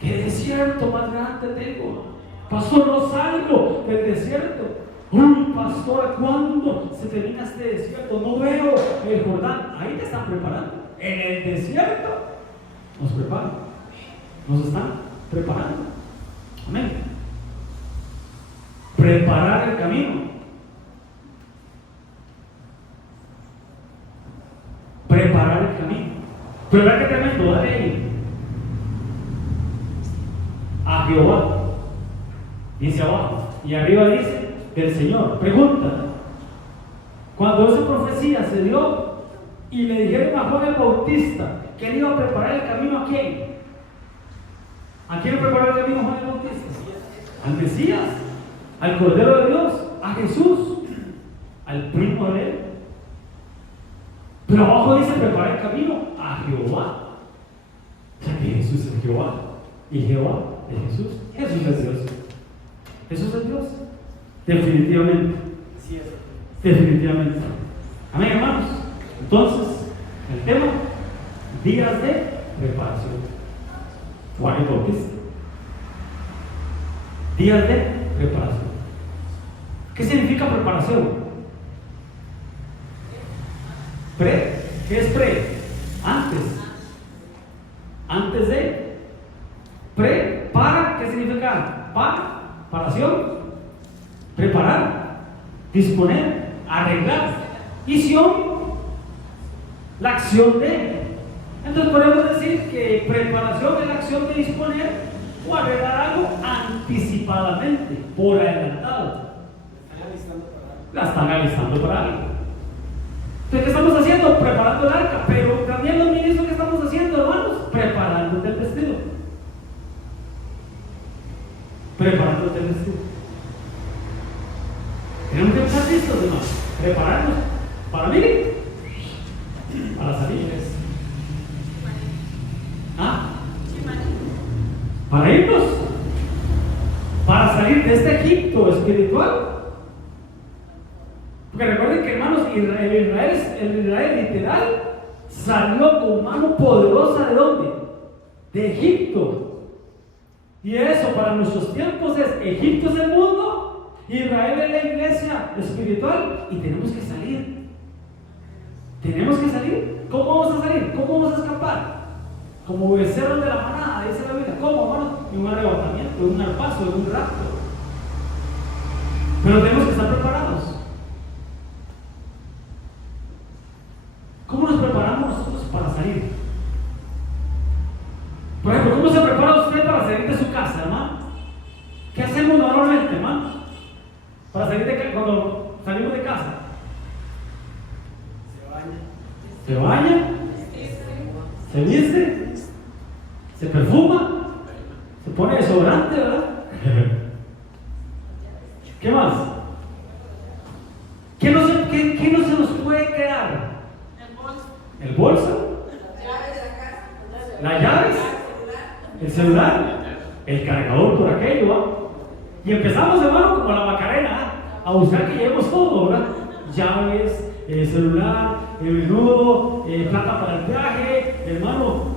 ¿qué desierto más grande tengo? Pastor, no salgo del desierto. Uy, pastor, ¿cuándo se termina este desierto? No veo el Jordán. Ahí te están preparando. En el desierto nos preparan, nos están preparando. Amén. Preparar el camino. Preparar el camino. Pero ¿verdad que tremendo? Dale ahí. A Jehová. Dice abajo. Y arriba dice del Señor. Pregunta. Cuando esa profecía se dio y le dijeron a Juan el Bautista que él iba a preparar el camino, ¿a quién? ¿A quién preparó el camino Juan el Bautista? Al Mesías, al Cordero de Dios, a Jesús. al primo de él. Pero abajo dice preparar el camino a Jehová. O sea que Jesús es Jehová y Jehová es Jesús. Jesús es Dios. Jesús es Dios. Definitivamente. Sí, es. Definitivamente. Amén, hermanos. Entonces, el tema, días de preparación. Juan y Bautista. Días de preparación. ¿Qué significa preparación? Pre. ¿Qué es pre? Antes. Antes de. Pre. Para. ¿Qué significa? Preparación. Preparar. Disponer. Arreglar. Y Sion, la acción de. Entonces podemos decir que preparación es la acción de disponer o arreglar algo anticipadamente, por adelantado. La están alistando para algo. Entonces, ¿qué estamos haciendo? Preparando el arca. Pero también los ministros, ¿qué estamos haciendo, hermanos? Preparándote el vestido. Preparándote el vestido. Tenemos que estar listos, hermanos. Prepararnos. ¿Para mí? Para salir. ¿Ah? Para irnos. Para salir de este Egipto espiritual. Porque recuerden que, hermanos, el Israel literal salió con mano poderosa ¿de dónde? De Egipto. Y eso para nuestros tiempos es: Egipto es el mundo, Israel es la iglesia espiritual, y tenemos que salir. Tenemos que salir. ¿Cómo vamos a salir? ¿Cómo vamos a escapar? Como becerros de la manada, dice la Biblia. ¿Cómo, hermano? En un arrebatamiento, en un arpazo, en un rapto. Pero tenemos que estar preparados. ¿Cómo nos preparamos nosotros para salir? Por ejemplo, ¿cómo se prepara usted para salir de su casa, hermano? ¿Qué hacemos normalmente, hermano? Para salir de casa, cuando salimos de casa. Se baña, se viste, se perfuma, se pone desodorante, ¿verdad? ¿Qué más? ¿Qué no se nos puede quedar? ¿El bolso? ¿Las llaves? ¿El celular? ¿El cargador por aquello? ¿va? Y empezamos, hermano, como la Macarena, a buscar que llevemos todo, ¿verdad? Llaves, celular, menudo, plata para el viaje, hermano.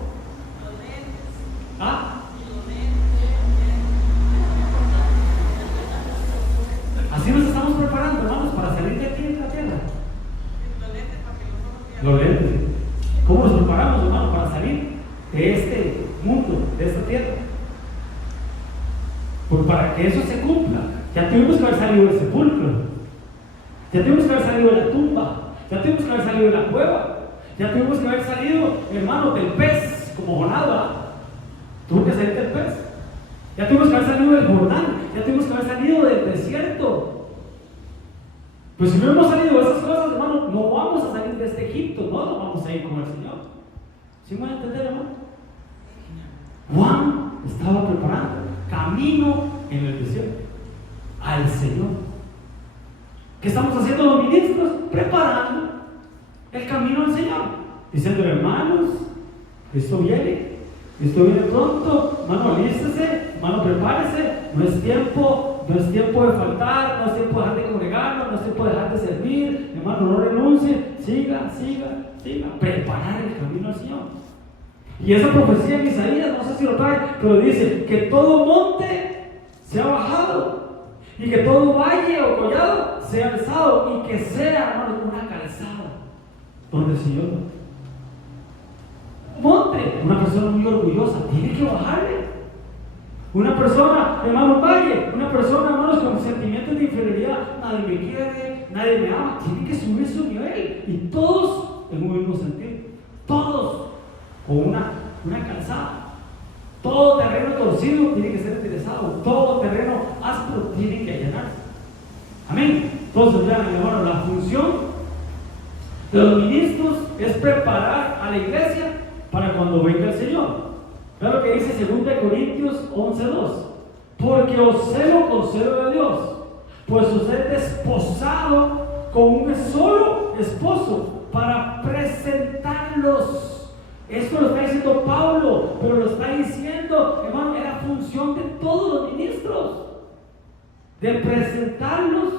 ¿Ah? Así nos estamos preparando, hermanos, para salir de aquí de la tierra. Los lentes. ¿Cómo nos preparamos, hermano, para salir de este mundo, de esta tierra? Pues para que eso se cumpla, ya tuvimos que haber salido del sepulcro, ya tuvimos que haber salido de la tumba, ya tuvimos que haber salido de la cueva, ya tuvimos que haber salido, hermano, del pez, como Jonás, ¿verdad? Tuvo que salir del pez. Ya tuvimos que haber salido del Jordán, ya tuvimos que haber salido del desierto. Pues si no hemos salido de esas cosas, hermano, no vamos a salir de este Egipto, no vamos a ir con el Señor. ¿Sí me van a entender, hermano? Juan estaba preparando camino en el desierto al Señor. ¿Qué estamos haciendo los ministros? Preparando el camino al Señor, diciendo: hermanos, Cristo viene pronto, hermano, alístese, hermano, prepárese, no es tiempo de faltar, no es tiempo de dejar de congregarnos, no es tiempo de dejar de servir, hermano, no renuncie, siga, preparar el camino al Señor. Y esa profecía en Isaías, no sé si lo trae, pero dice que todo monte se ha bajado y que todo valle o collado se ha alzado y que sea, hermano, una calzada donde el Señor monte. Una persona muy orgullosa tiene que bajarle. Una persona, hermano, valle, una persona, hermanos, con sentimientos de inferioridad, nadie me quiere, nadie me ama, tiene que subir su nivel, y todos en un mismo sentido, todos con una calzada. Todo terreno torcido tiene que ser enderezado, todo terreno áspero tiene que allanarse. Amén. Entonces, vean, hermano, la función de los ministros es preparar a la iglesia para cuando venga el Señor. Vean lo que dice 2 Corintios 11:2: porque os celo con celo de Dios, pues os he desposado con un solo esposo para presentarlos. Esto lo está diciendo Pablo, pero lo está diciendo, hermano, era función de todos los ministros, de presentarlos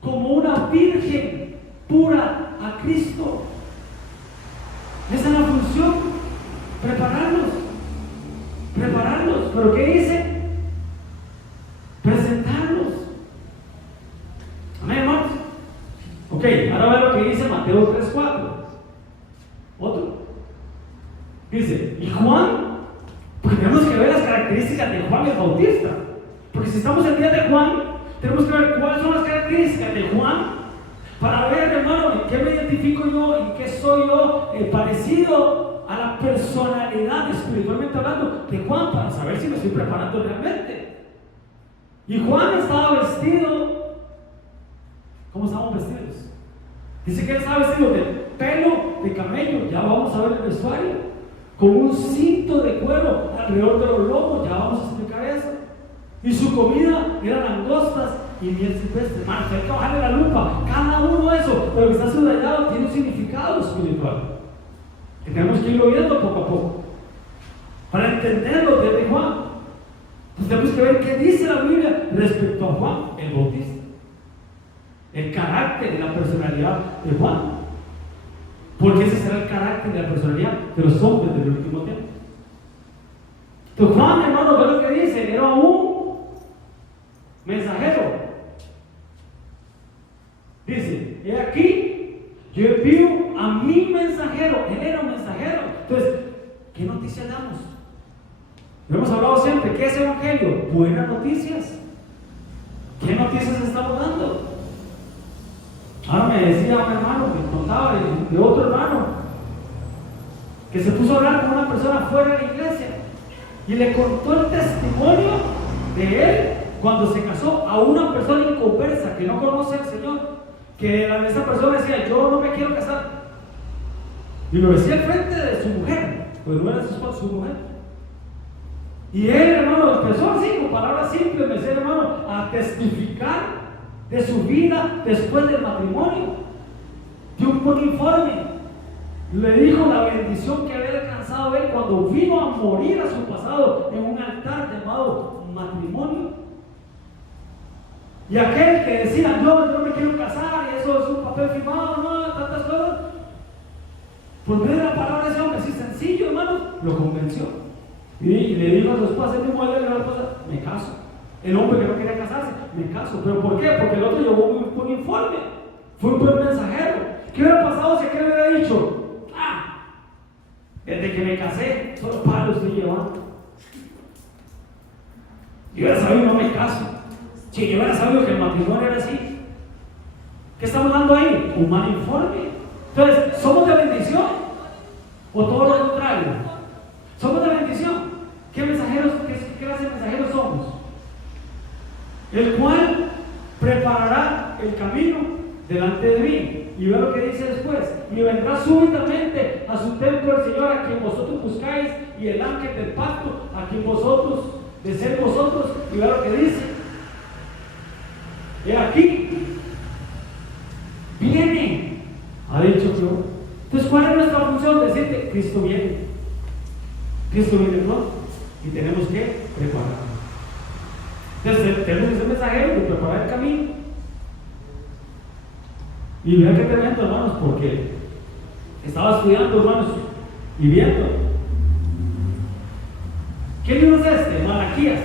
como una virgen pura a Cristo. Esa es la función, prepararlos. ¿Pero qué dice? Presentarlos. Amén, hermanos. Ok, ahora ve lo que dice Mateo 3:4. Otro. Dice, y Juan, porque tenemos que ver las características de Juan el Bautista. Porque si estamos en día de Juan, tenemos que ver cuáles son las características de Juan para ver, hermano, en qué me identifico yo, en qué soy yo parecido a la personalidad, espiritualmente hablando, de Juan, para saber si me estoy preparando realmente. Y Juan estaba vestido, ¿cómo estábamos vestidos? Dice que él estaba vestido de pelo de camello, ya vamos a ver el vestuario, con un cinto de cuero alrededor de los lomos, ya vamos a explicar eso. Y su comida eran langostas y miel silvestre. Hermanos, hay que bajarle la lupa. Cada uno de eso, pero que está subrayado, tiene un significado espiritual que tenemos que irlo viendo poco a poco para entenderlo desde Juan. Pues tenemos que ver qué dice la Biblia respecto a Juan el Bautista, el carácter y la personalidad de Juan, porque ese será el carácter y la personalidad de los hombres del último tiempo. Entonces Juan, hermano, ve lo que dice, era un mensajero. Dice, he aquí, yo envío a mi mensajero. Él era un mensajero. Entonces, ¿qué noticias damos? Lo hemos hablado siempre. ¿Qué es evangelio? Buenas noticias. ¿Qué noticias estamos dando? Ahora me decía un hermano, me contaba de otro hermano que se puso a hablar con una persona fuera de la iglesia y le contó el testimonio de él cuando se casó a una persona inconversa que no conoce al Señor, que esa persona decía, yo no me quiero casar, y lo decía al frente de su mujer, pues no era su mujer. Y él, hermano, empezó así, con palabras simples, me decía, hermano, a testificar de su vida después del matrimonio. Dio un buen informe, le dijo la bendición que había alcanzado él cuando vino a morir a su pasado en un altar llamado matrimonio. Y aquel que decía, no, yo no me quiero casar, y eso es un papel firmado, no, tantas cosas, por medio de la palabra de ese hombre, así sencillo, hermano, lo convenció. Y le dijo a su esposa, el mismo día le dijo a la esposa, me caso. El hombre que no quería casarse, me caso. ¿Pero por qué? Porque el otro llevó un informe, fue un buen mensajero. ¿Qué hubiera pasado si aquel hubiera dicho, desde que me casé, solo palos estoy llevando? Yo hubiera sabido, no me caso. Si yo hubiera sabido que el matrimonio era así. ¿Qué estamos dando ahí? Un mal informe. Entonces, ¿somos de bendición? ¿O todo lo contrario? ¿Somos de bendición? ¿Qué mensajeros, qué clase de mensajeros somos? El cual preparará el camino delante de mí. Y ve lo que dice después. Y vendrá súbitamente a su templo el Señor a quien vosotros buscáis, y el ángel del pacto a quien vosotros, de ser vosotros. Y ve lo que dice. He aquí, viene, ha dicho Dios. Entonces, ¿cuál es nuestra función? Decirte, Cristo viene. Cristo viene, ¿no? Y tenemos que prepararnos. Entonces, tenemos que ser mensajeros de preparar el camino. Y vean qué tremendo, hermanos, porque estaba estudiando, hermanos, y viendo. ¿Qué libro es este? Malaquías.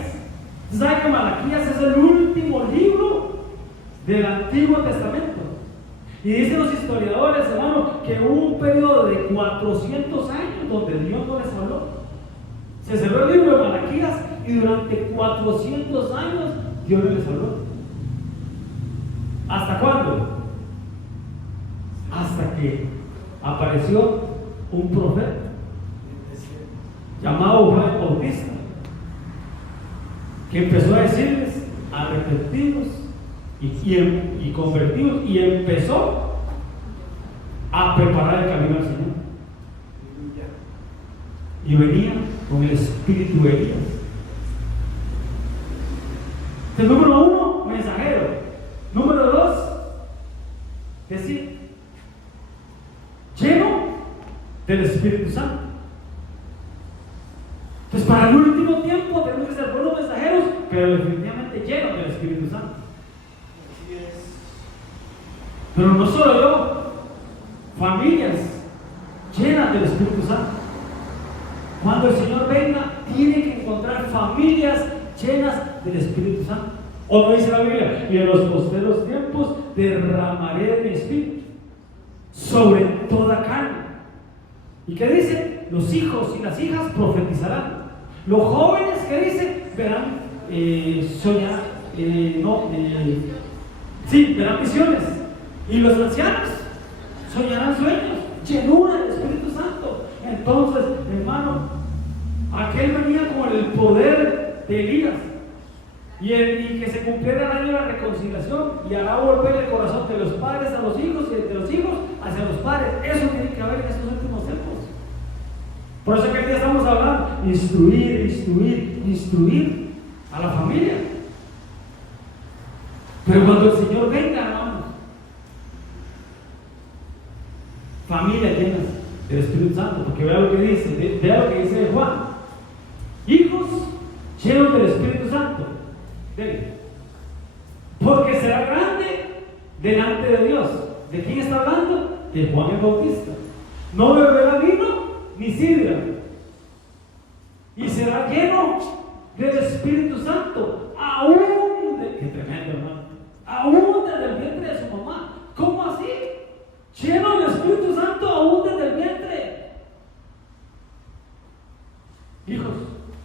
¿Saben que Malaquías es el último libro del Antiguo Testamento? Y dicen los historiadores, hermano, que hubo un periodo de 400 años donde Dios no les habló. Se cerró el libro de Malaquías y durante 400 años Dios no les habló. ¿Hasta cuándo? Hasta que apareció un profeta llamado Juan el Bautista, que empezó a decirles, arrepentidos y convertidos, y empezó a preparar el camino al Señor. Y venía con el espíritu de Elías. Entonces, número uno, mensajero. Número dos, del Espíritu Santo. Entonces, para el último tiempo tenemos que ser buenos mensajeros, pero definitivamente llenos del Espíritu Santo. Así es. Pero no solo yo, familias llenas del Espíritu Santo. Cuando el Señor venga, tiene que encontrar familias llenas del Espíritu Santo. ¿O no dice la Biblia? Y en los posteros tiempos derramaré de mi Espíritu sobre toda carne. ¿Y qué dice? Los hijos y las hijas profetizarán. Los jóvenes, ¿qué dice? Verán soñar, verán visiones. Y los ancianos soñarán sueños, llenura del Espíritu Santo. Entonces, hermano, aquel venía con el poder de Elías. Y que se cumpliera el año de la reconciliación y hará volver el corazón de los padres a los hijos y de los hijos hacia los padres. Eso tiene que haber en estos últimos tiempos. Por eso que hoy día estamos hablando, instruir a la familia. Pero cuando el Señor venga, hermanos, familias llenas del Espíritu Santo, porque vea lo que dice Juan: hijos llenos del Espíritu Santo, porque será grande delante de Dios. ¿De quién está hablando? De Juan el Bautista. No beberá vino ni sidra, y será lleno del Espíritu Santo, qué tremendo, hermano, aún desde el vientre de su mamá. ¿Cómo así? Lleno del Espíritu Santo aún desde el vientre. Hijos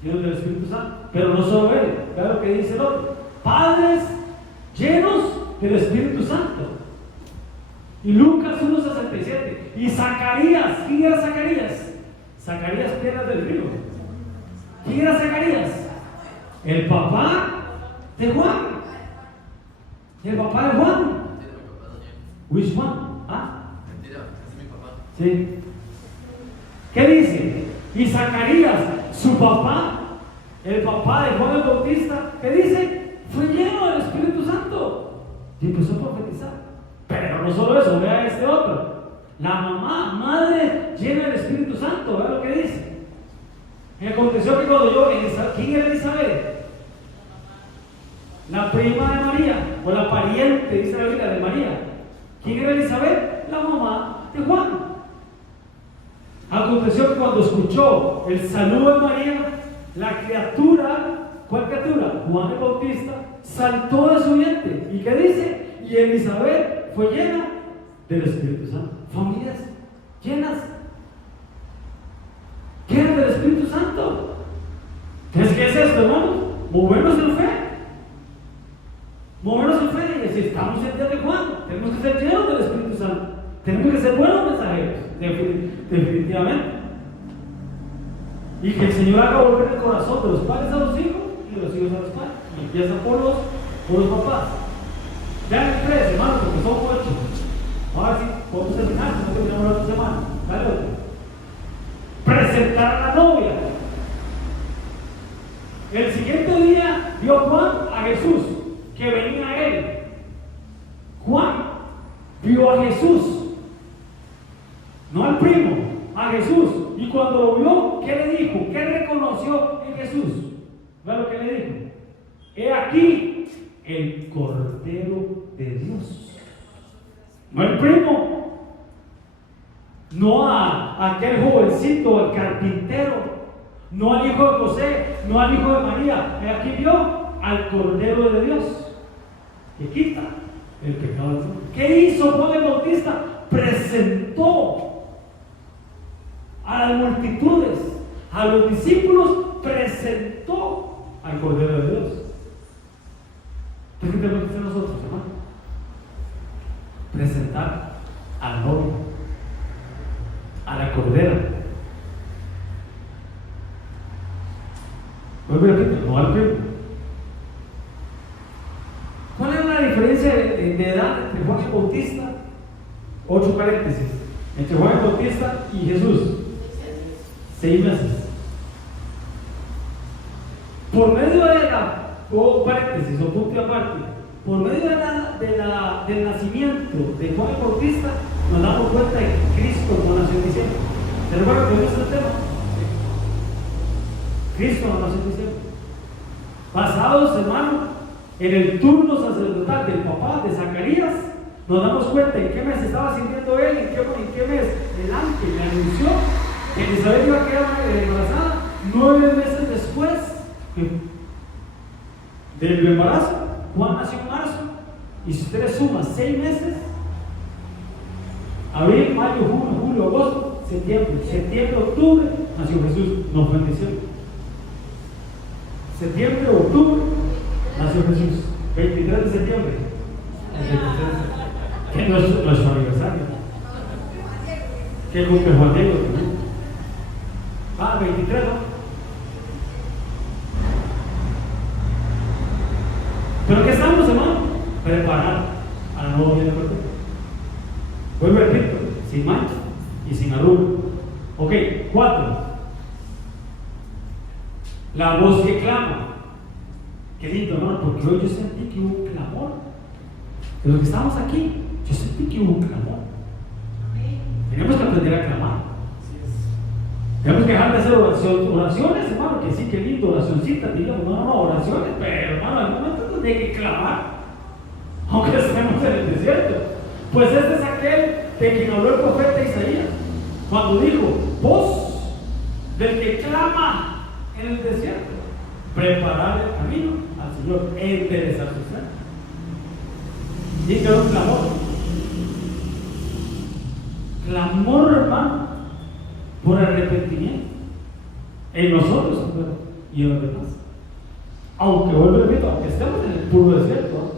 llenos del Espíritu Santo, pero no solo él, vea lo que dice el otro: padres llenos del Espíritu Santo. Y Lucas 1:67. Y Zacarías, ¿quién era Zacarías? Zacarías Piedras del Río. ¿Quién era Zacarías? El papá de Juan. El papá de Juan. Which one? Mentira, ese es mi papá. Sí. ¿Qué dice? Y Zacarías, su papá, el papá de Juan el Bautista, ¿qué dice? Fue lleno del Espíritu Santo y empezó a profetizar. Pero no solo eso, vea este otro. La mamá, madre llena del Espíritu Santo, vea lo que dice. Me aconteció que cuando ¿quién era Elizabeth? La prima de María, o la pariente, dice la Biblia, de María. ¿Quién era Elizabeth? La mamá de Juan. Aconteció que cuando escuchó el saludo de María, la criatura, ¿cuál criatura? Juan el Bautista, saltó de su vientre. ¿Y qué dice? Y Elizabeth fue llena del Espíritu Santo. Familias llenas del Espíritu Santo. Entonces, ¿qué es esto, hermanos? Movernos en fe. Movernos en fe. Y si estamos en el día de Juan, tenemos que ser llenos del Espíritu Santo. Tenemos que ser buenos mensajeros, definitivamente. Y que el Señor haga volver el corazón de los padres a los hijos y de los hijos a los padres. Y empieza por los papás. Vean el 3, hermanos, porque son 8. Ahora sí, podemos terminar, si no terminamos la otra semana. Dale otro. Presentar a la novia. El siguiente día vio Juan a Jesús, que venía a él. Juan vio a Jesús, no al primo, a Jesús. Y cuando lo vio, ¿qué le dijo? ¿Qué reconoció en Jesús? ¿Vean lo que le dijo? He aquí el Cordero de Dios. No el primo, no a aquel jovencito, el carpintero, no al hijo de José, no al hijo de María. Aquí vio al Cordero de Dios, que quita el pecado del mundo. ¿Qué hizo Juan el Bautista? Presentó a las multitudes, a los discípulos, presentó al Cordero de Dios. ¿Qué tenemos que hacer nosotros, hermano? Presentar al novio, a la cordera. Vuelvo y repito, no al primo. ¿Cuál es la diferencia de edad entre Juan el Bautista? 8 paréntesis. Entre Juan el Bautista y Jesús. 6 meses. Por medio de paréntesis o punto aparte, por medio del nacimiento de Juan el Bautista, nos damos cuenta de que Cristo no nació en diciembre. ¿Se recuerdan que vimos el tema? Cristo no nació en diciembre. Basados, hermano, en el turno sacerdotal del papá de Zacarías, nos damos cuenta en qué mes estaba sintiendo él, en qué mes el ángel le anunció que Elizabeth iba a quedar embarazada 9 meses después del embarazo. Juan nació en marzo, y si ustedes suman 6 meses, abril, mayo, junio, julio, agosto, septiembre, octubre, nació Jesús, no fue en diciembre. Septiembre, octubre, nació Jesús, 23 de septiembre, que no es nuestro aniversario, que cumple Juan Diego, ¿no? 23, ¿no? Pero ¿qué estamos, hermano? Preparar a la nueva vida de Puerto Rico. Vuelvo a repito, sin mancha y sin arruga. Ok, 4. La voz que clama. Qué lindo, hermano, porque hoy yo sentí que hubo un clamor. De los que estamos aquí, yo sentí que hubo un clamor. Tenemos que aprender a clamar. Tenemos que dejar de hacer oraciones, hermano, que sí, que lindo, oracioncita, digamos, no, oraciones, pero hermano, hay momentos donde hay que clamar, aunque estemos en el desierto. Pues este es aquel de quien habló el profeta Isaías, cuando dijo, voz del que clama en el desierto, preparar el camino al Señor, enderezar su ser. Y que era un clamor, hermano, por arrepentimiento en nosotros y en los demás. Aunque vuelvo a repito, aunque estemos en el puro desierto,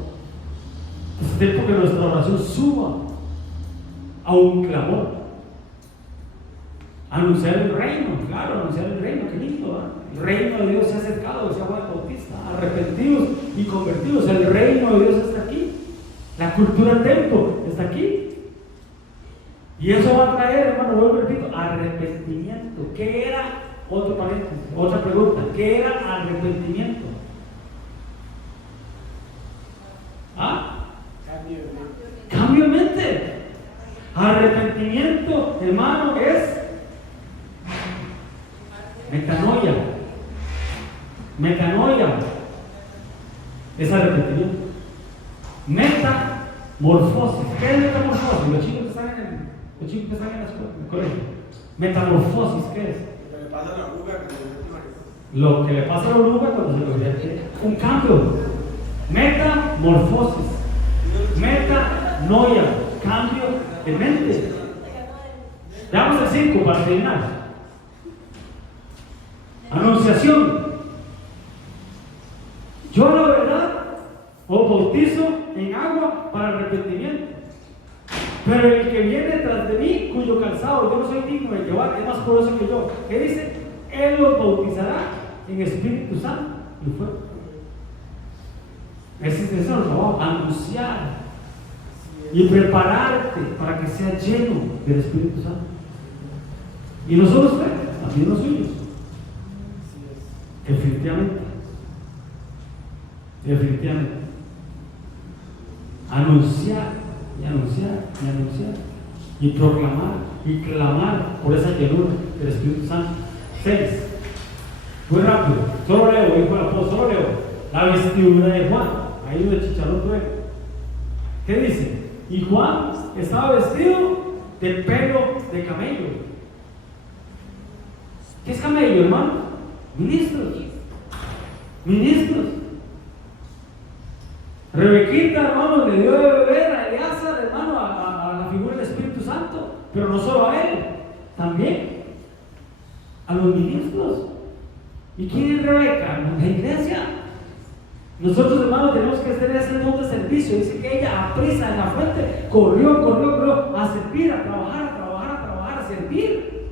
es tiempo que nuestra oración suba a un clamor. Anunciar el reino, claro, anunciar el reino, qué lindo, ¿eh? El reino de Dios se ha acercado, decía Juan Bautista, arrepentidos y convertidos. El reino de Dios está aquí, la cultura del templo está aquí. Y eso va a traer, hermano, vuelvo a repito, arrepentimiento. ¿Qué era? Otro paréntesis, otra pregunta. ¿Qué era arrepentimiento? ¿Ah? Cambio de mente. Arrepentimiento, hermano, es metanoia. Metanoia es arrepentimiento. Metamorfosis. ¿Qué es metamorfosis? Los chicos que están en la escuela, en el colegio. Metamorfosis, ¿qué es? Lo que le pasa a la oruga cuando se convierte. Un cambio. Metamorfosis. Metanoia. Cambio de mente. Veamos el 5 para terminar. Anunciación. Yo la verdad os bautizo en agua para arrepentimiento. Pero el que viene tras de mí, cuyo calzado yo no soy digno de llevar, es más poderoso que yo. ¿Qué dice? Él los bautizará en Espíritu Santo y fuego. Ese es el trabajo, anunciar y prepararte para que sea lleno del Espíritu Santo. Y nosotros también los suyos. Definitivamente. Anunciar y anunciar y anunciar y proclamar y clamar por esa llenura del Espíritu Santo. 6. Muy rápido, solo leo, dijo el apóstol, solo leo. La vestidura de Juan, ahí de chicharrón luego. ¿Qué dice? Y Juan estaba vestido de pelo de camello. ¿Qué es camello, hermano? Ministros. Rebequita, hermano, le dio de beber a Eleazar, hermano, a la figura del Espíritu Santo, pero no solo a él, también a los ministros. ¿Y quién es Rebeca? La iglesia. Nosotros, hermanos, tenemos que tener ese don de servicio. Dice que ella, a prisa en la fuente, corrió a servir, a trabajar, a servir.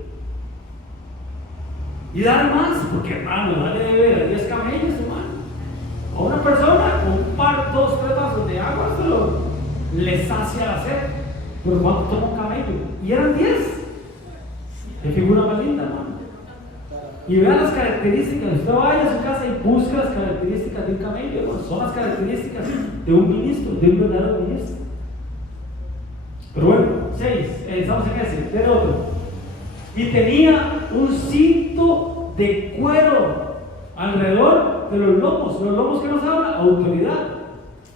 Y dar más, porque, hermano, dale de beber a 10 camellos, hermano. A una persona con un par, 2, 3 vasos de agua solo le sacia la sed. Pero cuando toma un camello, y eran 10. Qué figura más linda, hermano. Y vean las características. Usted vaya a su casa y busca las características de un camello. Bueno, son las características de un ministro, de un verdadero ministro. Pero bueno, 6. Estamos en ese. ¿Qué otro? y tenía un cinto de cuero alrededor de los lomos. Los lomos que nos habla, autoridad.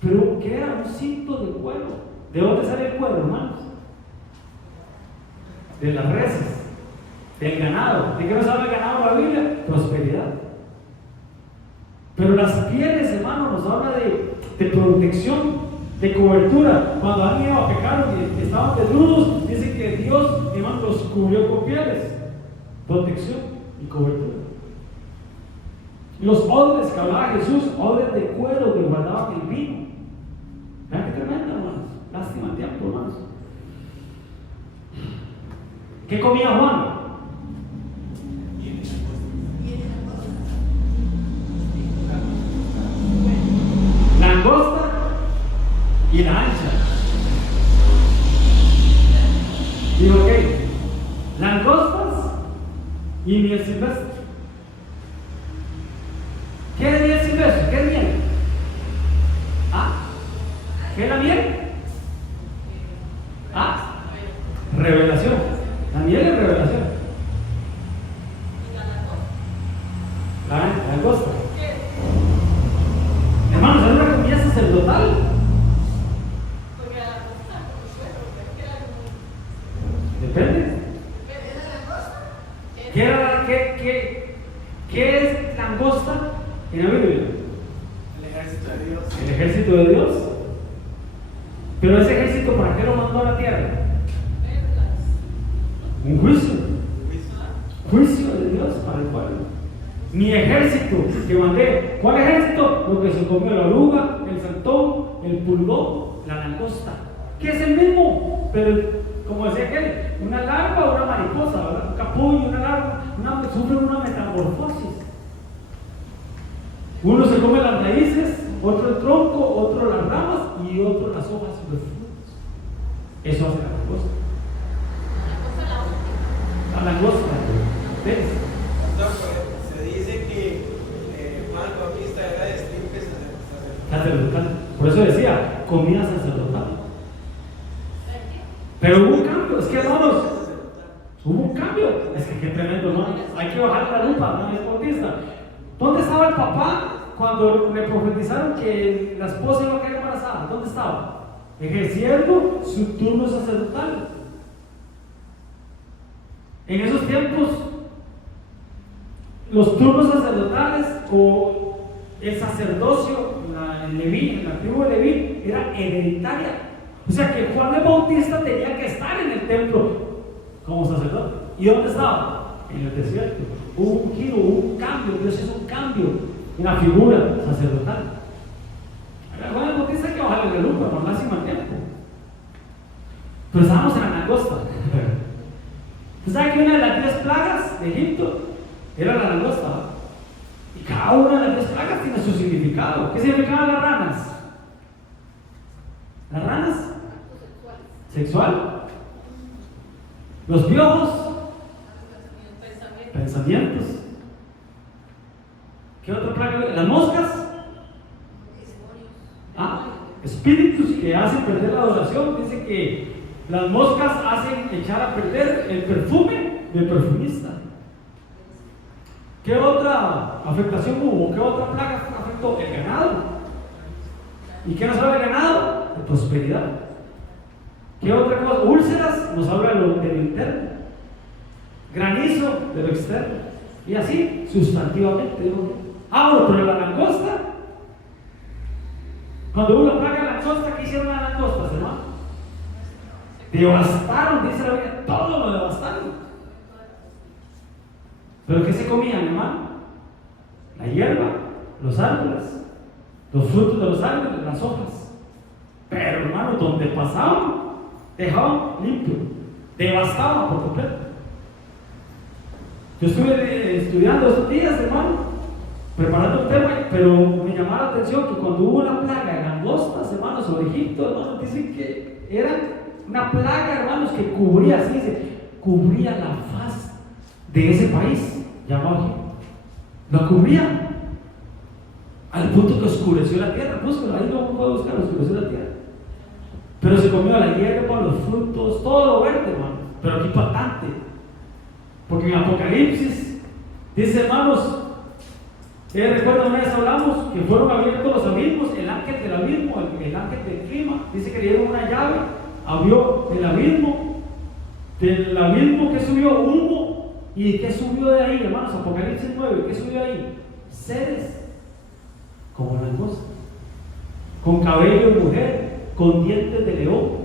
Pero ¿qué era? Un cinto de cuero. ¿De dónde sale el cuero, hermanos? De las reses, del ganado. ¿De qué nos habla el ganado en la Biblia? Prosperidad. Pero las pieles, hermanos, nos habla de protección, de cobertura. Cuando han ido a pecar y estaban desnudos, dice que Dios, hermano, los cubrió con pieles. Protección y cobertura. Los odres que hablaba Jesús, odres de cuero que guardaban el vino. Vean qué tremendo, hermanos. Lástima el tiempo, hermanos. ¿Qué comía Juan? Langosta y la ancha. Digo, ok, langostas y miel silvestre. ¿Qué es miel silvestre? ¿Qué es miel? ¿Ah? ¿Qué es la miel? ¿Ah? Revelación. La miel es revelación. La langosta. Hermanos, es una comida sacerdotal. Depende. ¿Qué es langosta en la Biblia? El ejército de Dios. El ejército de Dios. Pero ese ejército, ¿para qué lo mandó a la tierra? Un juicio. Juicio de Dios para el pueblo. Mi ejército que mandé. ¿Cuál ejército? Lo que se comió la oruga, el saltón, el pulgón, la langosta. Que es el mismo, pero como decía aquel, una larva o una mariposa, ¿verdad? Un capullo, una larva, sufre una metamorfosis. Uno se come las raíces, otro el tronco, otro las ramas y otro las hojas y los frutos. Eso hace la langosta. La langosta, ¿ves? Se dice que Juan Bautista era de estirpe Sacerdotal. Por eso decía, comida sacerdotal. Pero hubo un cambio, es que hermanos, hubo un cambio. Es que qué tremendo, ¿no? Hay que bajar la lupa, ¿no? Es bautista. ¿Dónde estaba el papá cuando le profetizaron que la esposa iba a quedar embarazada? ¿Dónde estaba? Ejerciendo su turno sacerdotal. En esos tiempos, los turnos sacerdotales o el sacerdocio en Leví, en la tribu de Leví, era hereditaria. O sea que Juan el Bautista tenía que estar en el templo como sacerdote. ¿Y dónde estaba? En el desierto. Hubo un giro, hubo un cambio. Dios hizo un cambio en la figura sacerdotal. Juan el Bautista hay que bajarle la lupa, por lástima el tiempo. Pero estábamos en la langosta. ¿Usted sabe que una de las 10 plagas de Egipto era la langosta? Y cada una de las 10 plagas tiene su significado. ¿Qué significaban las ranas? ¿Las ranas? Sexual. Los piojos. Pensamientos. ¿Qué otra plaga? Las moscas. Espíritus que hacen perder la adoración. Dice que las moscas hacen echar a perder el perfume del perfumista. ¿Qué otra afectación hubo? ¿Qué otra plaga afectó? El ganado. ¿Y qué nos habla el ganado? De prosperidad. ¿Qué otra cosa? Úlceras nos habla de lo interno. Granizo de lo externo. Y así, sustantivamente. Bueno, pero la langosta. Cuando hubo una plaga de langosta, ¿qué hicieron las langostas, hermano? Devastaron, dice la Biblia, todo lo devastaron. ¿Pero qué se comían, hermano? La hierba, los árboles, los frutos de los árboles, las hojas. Pero, hermano, donde pasaban, dejaban limpio, devastaban por completo. Yo estuve estudiando estos días, hermano, preparando un tema, pero me llamó la atención que cuando hubo una plaga de langostas, hermanos, sobre Egipto, hermanos, dicen que era una plaga, hermanos, que cubría, así dice, cubría la faz de ese país llamado Egipto. Lo cubría al punto que oscureció la tierra. Búscalo, ahí no puedo buscar, oscureció la tierra. Pero se comió la hierba, los frutos, todo lo verde, hermano. Pero qué impactante. Porque en Apocalipsis dice, hermanos, recuerdo una vez hablamos que fueron abiertos los abismos, el ángel del abismo, el ángel del clima, dice que le dieron una llave, abrió el abismo, del abismo que subió humo, y que subió de ahí, hermanos, Apocalipsis 9, ¿qué subió ahí? Seres como langostas, con cabello de mujer, con dientes de león.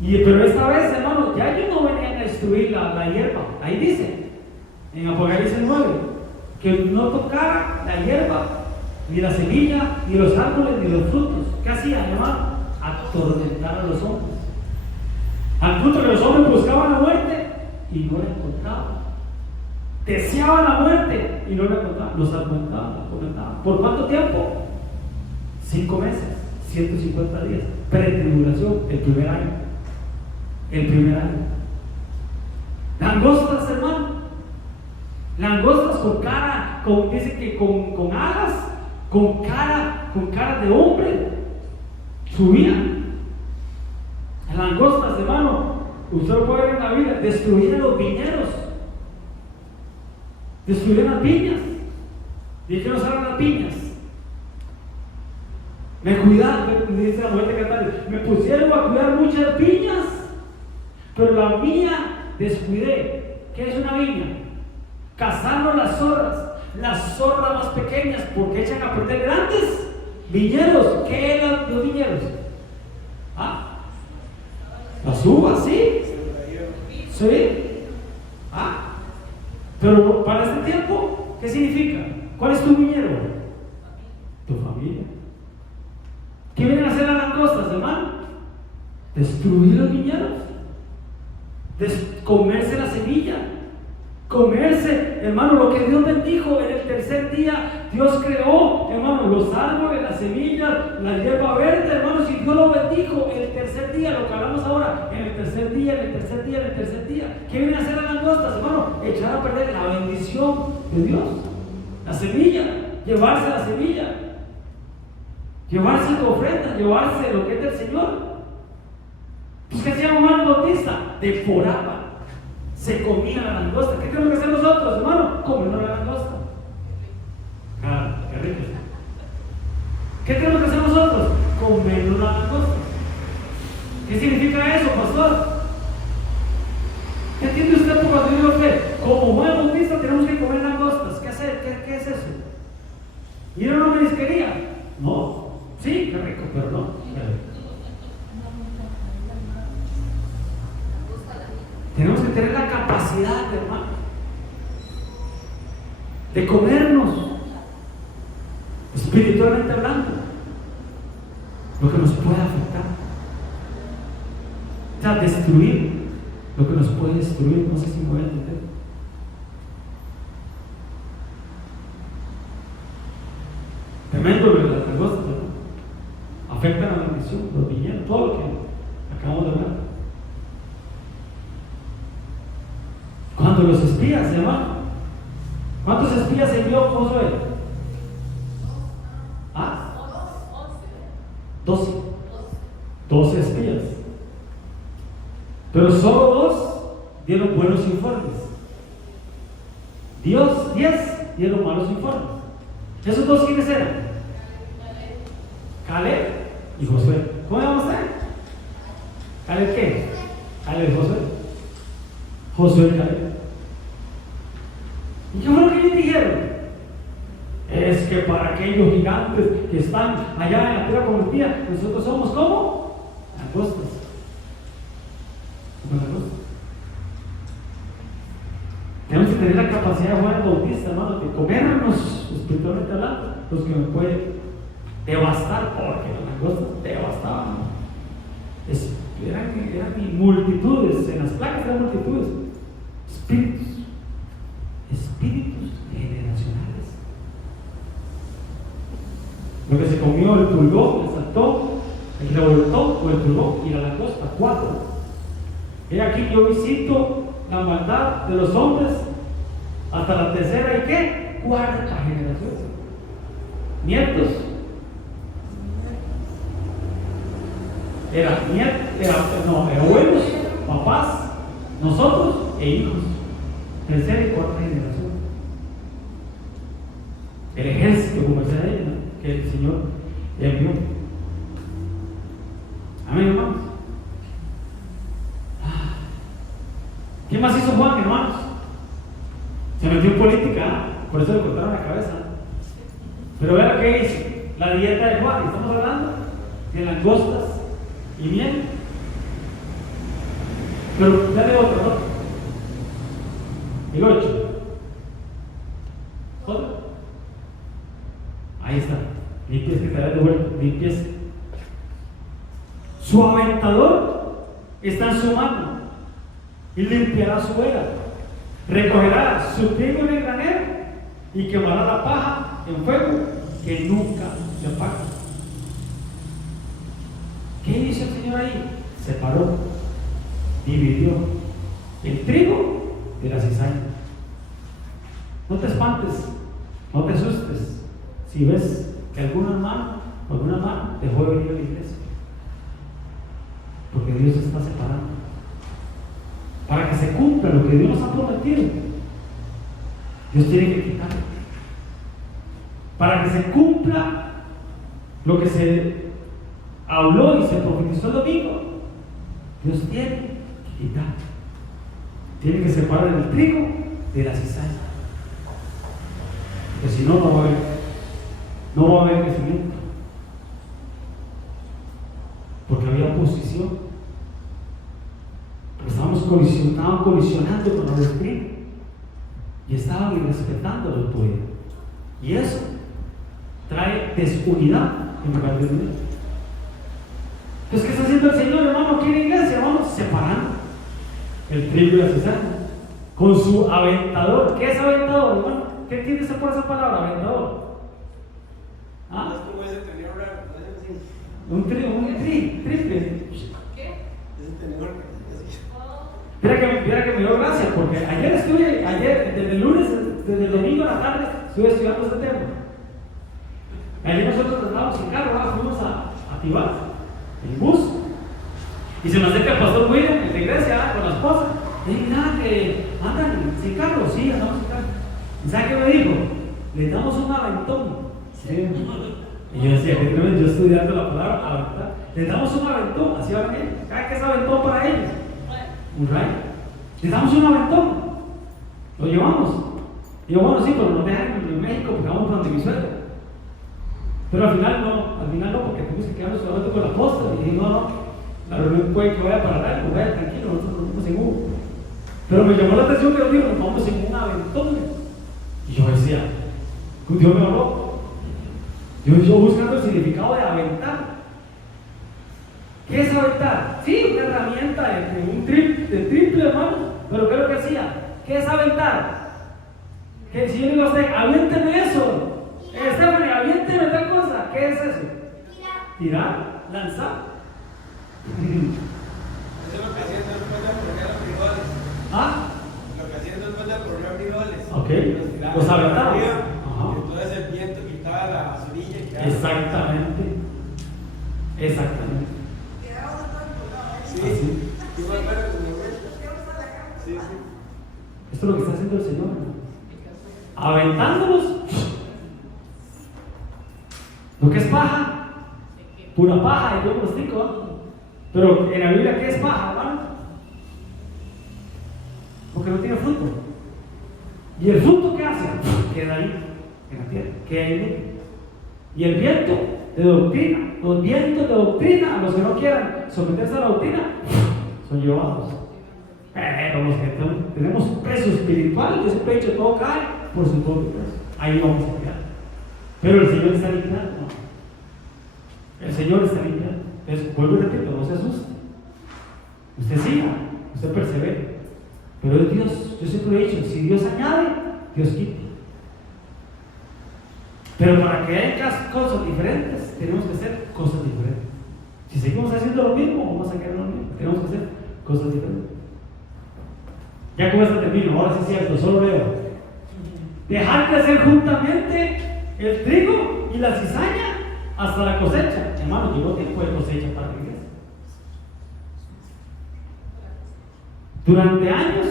Pero esta vez, hermanos, ya ellos no venían a destruir la hierba. Ahí dice, en Apocalipsis 9, que no tocara la hierba, ni la semilla, ni los árboles, ni los frutos. ¿Qué hacían, hermano? Atormentar a los hombres. Al punto que los hombres buscaban la muerte y no la encontraban. Deseaban la muerte y no la encontraban. Los atormentaban. ¿Por cuánto tiempo? 5 meses, 150 días. Pretribulación, el primer año. El primer año. Langostas, hermano. Langostas con cara, dice que con alas, con cara de hombre. Subían. Langostas, hermano. Usted lo puede ver en la Biblia. Destruían los viñedos. Destruían las viñas. ¿Y qué nos hablan las viñas? Me cuidaron, dice la mujer de Catalina, me pusieron a cuidar muchas viñas, pero la mía descuidé. ¿Qué es una viña? Cazando las zorras más pequeñas, porque echan a perder grandes viñedos. ¿Qué eran los viñedos? ¿Ah? Las uvas, ¿sí? ¿Sí? ¿Ah? Pero para este tiempo, ¿qué significa? ¿Cuál es tu viñedo? Tu familia. ¿Qué vienen a hacer las langostas, hermano? Destruir los viñedos, comerse la semilla, comerse, hermano, lo que Dios bendijo en el tercer día. Dios creó, hermano, los árboles, las semillas, la hierba verde, hermanos, y Dios lo bendijo en el tercer día, lo que hablamos ahora, en el tercer día, en el tercer día, en el tercer día. ¿Qué vienen a hacer las langostas, hermano? Echar a perder la bendición de Dios, la semilla, llevarse la semilla. Llevarse tu ofrenda, llevarse lo que es del Señor. Pues, ¿qué hacía Juan Bautista? Devoraba, se comía la langosta. ¿Qué tenemos que hacer nosotros, hermano? Comernos la langosta. Claro, qué rico. ¿Qué tenemos que hacer nosotros? Comernos la langosta. ¿Qué significa eso, pastor? ¿Qué entiende usted por cuando digo usted? Como Juan Bautista tenemos que comer langostas. ¿Qué hacer? ¿Qué es eso? ¿Ir a una marisquería? No. Sí, qué rico, pero no. Tenemos que tener la capacidad, hermano, de comernos, espiritualmente hablando, lo que nos puede afectar. O sea, destruir lo que nos puede destruir. No sé si me voy a entender. Tremendo lo de las langostas, ¿no? Afectan a la bendición, los viñedos, todo lo que acabamos de hablar. Cuando los espías, hermano, ¿cuántos espías envió Josué? ¿Ah? 12 espías. Pero solo 2 dieron buenos informes. 10 dieron malos informes. ¿Esos 2 quiénes eran? Caleb y Josué. ¿Cómo llaman ustedes? ¿Caleb qué? Caleb y Josué. Josué y Caleb. ¿Y qué fue lo que ellos dijeron? Es que para aquellos gigantes que están allá en la tierra prometida, nosotros somos como langostas. Como langostas. Tenemos que tener la capacidad de Juan Bautista, hermano, de comernos espiritualmente hablando, los que me pueden devastar, porque las langostas devastaban. Eran multitudes, en las placas eran multitudes, espíritus generacionales. Lo que se comió el pulgón, el saltón, el revoltón o el pulgón y la langosta, 4. He aquí yo visito la maldad de los hombres hasta la tercera y ¿qué? 4ª generación. Nietos. Eran abuelos, papás, nosotros e hijos, tercera y cuarta generación. El ejército, como decía ella, ¿no?, que el Señor envió. Amén, hermanos. ¿Qué más hizo Juan, hermanos? Se metió en política, por eso le cortaron la cabeza. Pero vean lo que hizo, la dieta de Juan. Estamos hablando de langostas y miel. Pero dale otro, ¿no? El 8. ¿Otro? Ahí está. Limpieza, que te da de vuelta. Limpieza. Su aventador está en su mano y limpiará su era. Recogerá su trigo en el granero y quemará la paja en fuego que nunca se apaga. ¿Qué hizo el Señor ahí? Separó, dividió el trigo de la cizaña. No te espantes, no te asustes si ves que alguna hermana o alguna hermana dejó de venir a la iglesia, porque Dios se está separando para que se cumpla lo que Dios nos ha prometido. Dios tiene que quitar para que se cumpla lo que se habló y se profetizó el domingo. Dios tiene que quitar, tiene que separar el trigo de la cizaña, porque si no, no va a haber crecimiento, porque había oposición, porque estaban colisionando con los espíritus y estaban irrespetando la autoridad, y eso trae desunidad en lugar de unidad. Entonces, ¿qué está haciendo el Señor, hermano, aquí en la iglesia? Vamos separando el trigo y la cizaña con su aventador. ¿Qué es aventador, hermano? ¿Qué entiende usted por esa palabra, aventador? ¿Ah? Es como ese tenedor raro, Un triple. ¿Qué? ese tenedor. Mira que me dio gracia, porque desde el lunes, desde el domingo a la tarde, estuve estudiando este tema. Ayer nosotros estábamos en carro, fuimos a Tibás, en bus, y se nos acerca el pastor William en la iglesia con la esposa. Y dije, nada, que andan sin carro. Sí, andamos sin carro. ¿Y sabe qué me dijo? Le damos un aventón. Sí. Y yo decía, yo estudiando la palabra aventar, le damos un aventón, así hablan ellos. ¿Sabe qué es aventón para ellos? Un rayo. Le damos un aventón, lo llevamos. Y yo, bueno, sí, pero nos dejan en México porque vamos para donde mi suegra. Pero al final no, porque tenemos que quedarnos solamente con la apóstol. Y dije, no, la reunión puede que vaya para algo, vaya tranquilo, nosotros nos vamos en Hugo. Pero me llamó la atención que yo digo, nos vamos en un aventón. Y yo decía, Dios me habló. Yo buscando el significado de aventar. ¿Qué es aventar? Sí, una herramienta de un triple, hermano. Pero ¿qué es lo que hacía? ¿Qué es aventar? Que si yo digo a usted, aviénteme eso. Stephanie, aviénteme tal cosa. ¿Qué es eso? Tirar, lanzar. Eso es lo que hacían después de poner los frijoles. ¿Ah? Lo que hacían después de poner frijoles. Ok. Los aventaban. Ajá. Entonces el viento quitaba la orilla y quedaba. Exactamente. Sí, Así. sí, me acuerdo con mi abuelo. Sí, sí. Esto es lo que está haciendo el Señor, ¿no? Aventándolos. Lo que es paja, pura paja, y yo me lo explico, ¿no? Pero en la Biblia, ¿qué es paja, hermano? Porque no tiene fruto. ¿Y el fruto qué hace? Queda ahí, en la tierra, queda ahí. Y el viento de doctrina, los vientos de doctrina, a los que no quieran someterse a la doctrina, son llevados. Pero los que tenemos peso espiritual, ese pecho todo cae por su propio peso. Ahí vamos a quedar. Pero el Señor está limpiando, ¿no? El Señor está limpiando. Entonces, vuelvo y repito, no se asuste. Usted siga, usted persevere. Pero es Dios, yo siempre he dicho, si Dios añade, Dios quita. Pero para que haya cosas diferentes, tenemos que hacer cosas diferentes. Si seguimos haciendo lo mismo, vamos a quedar lo mismo. Tenemos que hacer cosas diferentes. Ya con esto termino, ahora sí es cierto, solo leo. Dejar crecer juntamente el trigo y la cizaña hasta la cosecha. Hermano, llegó tiempo de cosecha para la iglesia. Durante años,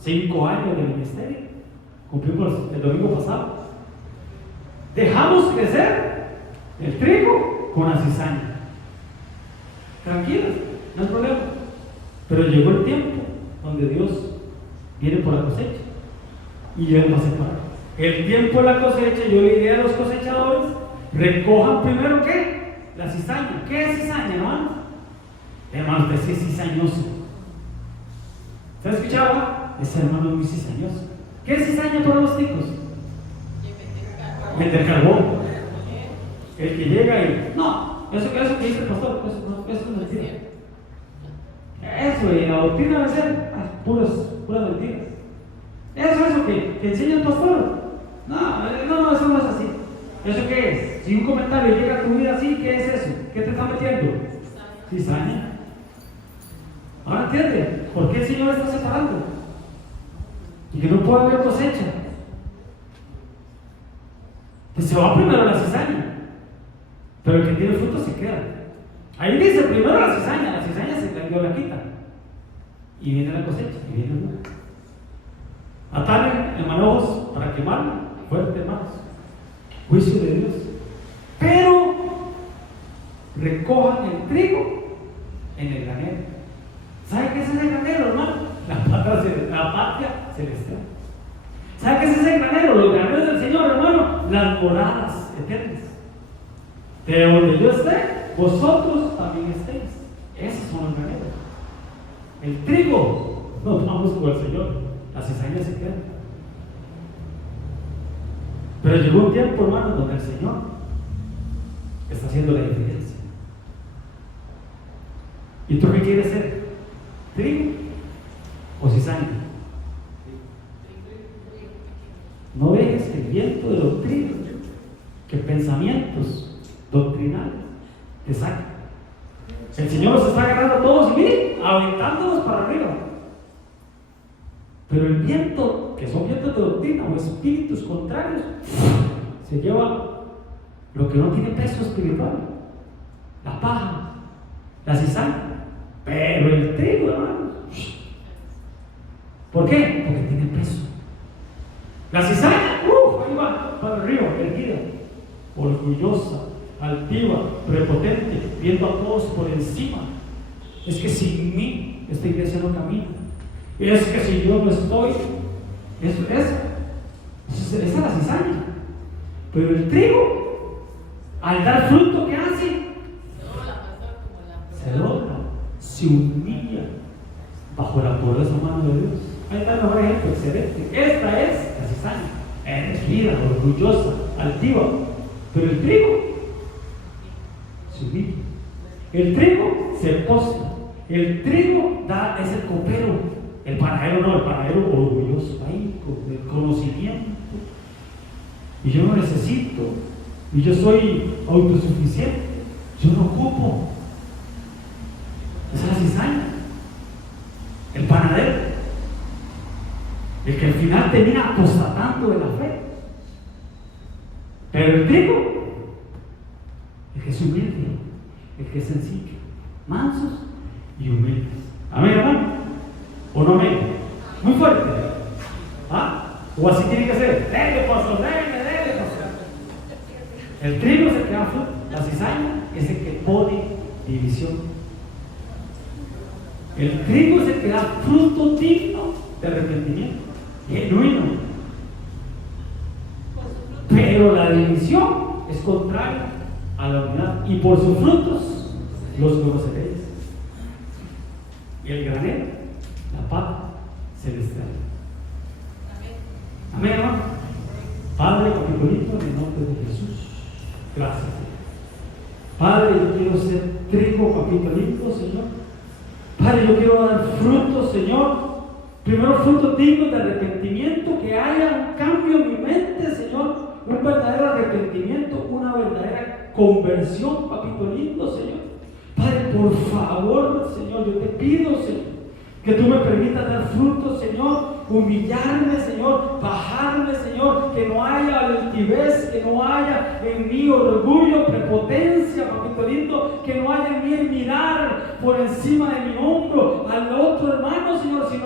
5 años de ministerio, cumplimos el domingo pasado, dejamos crecer el trigo con la cizaña. Tranquilos, no hay problema. Pero llegó el tiempo donde Dios viene por la cosecha y Él va a separar. El tiempo de la cosecha, yo le diré a los cosechadores: recojan primero ¿qué? La cizaña. ¿Qué es cizaña, hermano? Hermano, usted sí es cizañoso. ¿Se ha escuchado? Ese hermano es muy cizañoso. ¿Qué es cizaña para los ticos? Meter carbón. El que llega y no, eso que dice el pastor, eso es mentira. Eso, y la doctrina va a ser puras mentiras. Eso que enseña el pastor. No, eso no es así. ¿Eso qué es? Si un comentario llega a tu vida así, ¿qué es eso? ¿Qué te está metiendo? Cizaña. Ahora entiende por qué el Señor está separando y que no puede haber cosecha. Pues se va primero la cizaña, pero el que tiene fruto se queda. Ahí dice primero la cizaña Dios la quita y viene la cosecha y viene el mundo. Atarle en manojos para quemarlo, fuerte, hermanos. Juicio de Dios. Pero recojan el trigo en el granero. ¿Sabe qué es ese granero, hermano? La patria celestial. ¿Sabe qué es ese granero? Los graneros del Señor, hermano. Las moradas eternas. De donde yo esté, vosotros también estéis. Esos son los graneros. El trigo, nos vamos con el Señor. La cizaña se queda. Pero llegó un tiempo, hermano, donde el Señor está haciendo la diferencia. ¿Y tú qué quieres ser? ¿Trigo o cizaña? No dejes que el viento de doctrina, que pensamientos doctrinales te saquen. El Señor los está agarrando a todos y miren, aventándolos para arriba. Pero el viento, que son vientos de doctrina o espíritus contrarios, se lleva lo que no tiene peso espiritual, la paja, la cizaña. Pero el trigo, hermano, ¿por qué? Porque tiene peso. La cizaña, ahí va, para arriba, erguida, orgullosa, altiva, prepotente, viendo a todos por encima. Es que sin mí esta iglesia no camina. Es que si yo no estoy, esa es la cizaña. Pero el trigo, al dar fruto, ¿qué hace? Se dobla, se humilla bajo la poderosa mano de Dios. Ahí está el mejor ejemplo, excelente. Esta es la cizaña, erguida, orgullosa, altiva. Pero el trigo se humilla. El trigo se postra. El trigo es el copero. El panadero no, el panadero orgulloso, ahí, con el conocimiento. Y yo no necesito, y yo soy autosuficiente, yo no ocupo. Esa es la cizaña. El panadero, el que al final termina apostatando de la fe. Pero el trigo, el que es humilde, el que es sencillo, mansos y humildes. Amén, hermano. ¿O no amén? Muy fuerte. ¿Ah? O así tiene que ser. Dele, pastor, dele, pastor. El trigo es el que da fruto. La cizaña es el que pone división. El trigo es el que da fruto digno de arrepentimiento, genuino. Pero la división es contraria a la unidad. Y por sus frutos los conoceréis. Y el granero, la paz celestial. Amén, hermano. Padre, capitolito, en el nombre de Jesús. Gracias. Padre, yo quiero ser trigo, capitolito, Señor. Padre, yo quiero dar frutos, Señor. Primero, frutos dignos de arrepentimiento, que haya un cambio en mi mente, Señor. Un verdadero arrepentimiento, una verdadera conversión, papito lindo, Señor. Padre, por favor, Señor, yo te pido, Señor, que tú me permitas dar frutos, Señor, humillarme, Señor, bajarme, Señor, que no haya altivez, que no haya en mí orgullo, prepotencia, papito lindo, que no haya en mí el mirar por encima de mi hombro al otro hermano, Señor, sino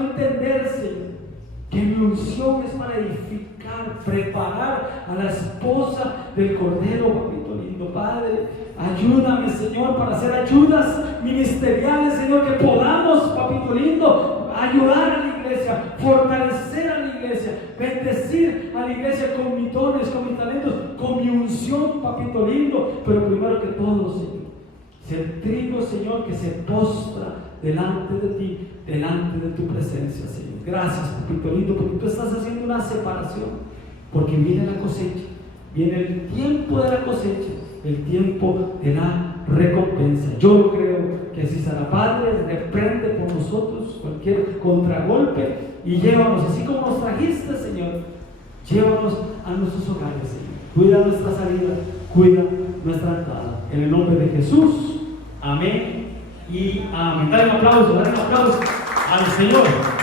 misión es para edificar, preparar a la esposa del Cordero, papito lindo. Padre, ayúdame, Señor, para hacer ayudas ministeriales, Señor, que podamos, papito lindo, ayudar a la iglesia, fortalecer a la iglesia, bendecir a la iglesia con mis dones, con mis talentos, con mi unción, papito lindo. Pero primero que todo, Señor, ser trigo, Señor, que se postra delante de ti, delante de tu presencia, Señor. Gracias, papito lindo, porque tú estás haciendo una separación, porque viene la cosecha, viene el tiempo de la cosecha, el tiempo de la recompensa. Yo lo creo que así será. Padre, reprende por nosotros cualquier contragolpe y llévanos, así como nos trajiste, Señor, llévanos a nuestros hogares, Señor. Cuida nuestra salida, cuida nuestra entrada. En el nombre de Jesús, amén y amén. Dale un aplauso al Señor.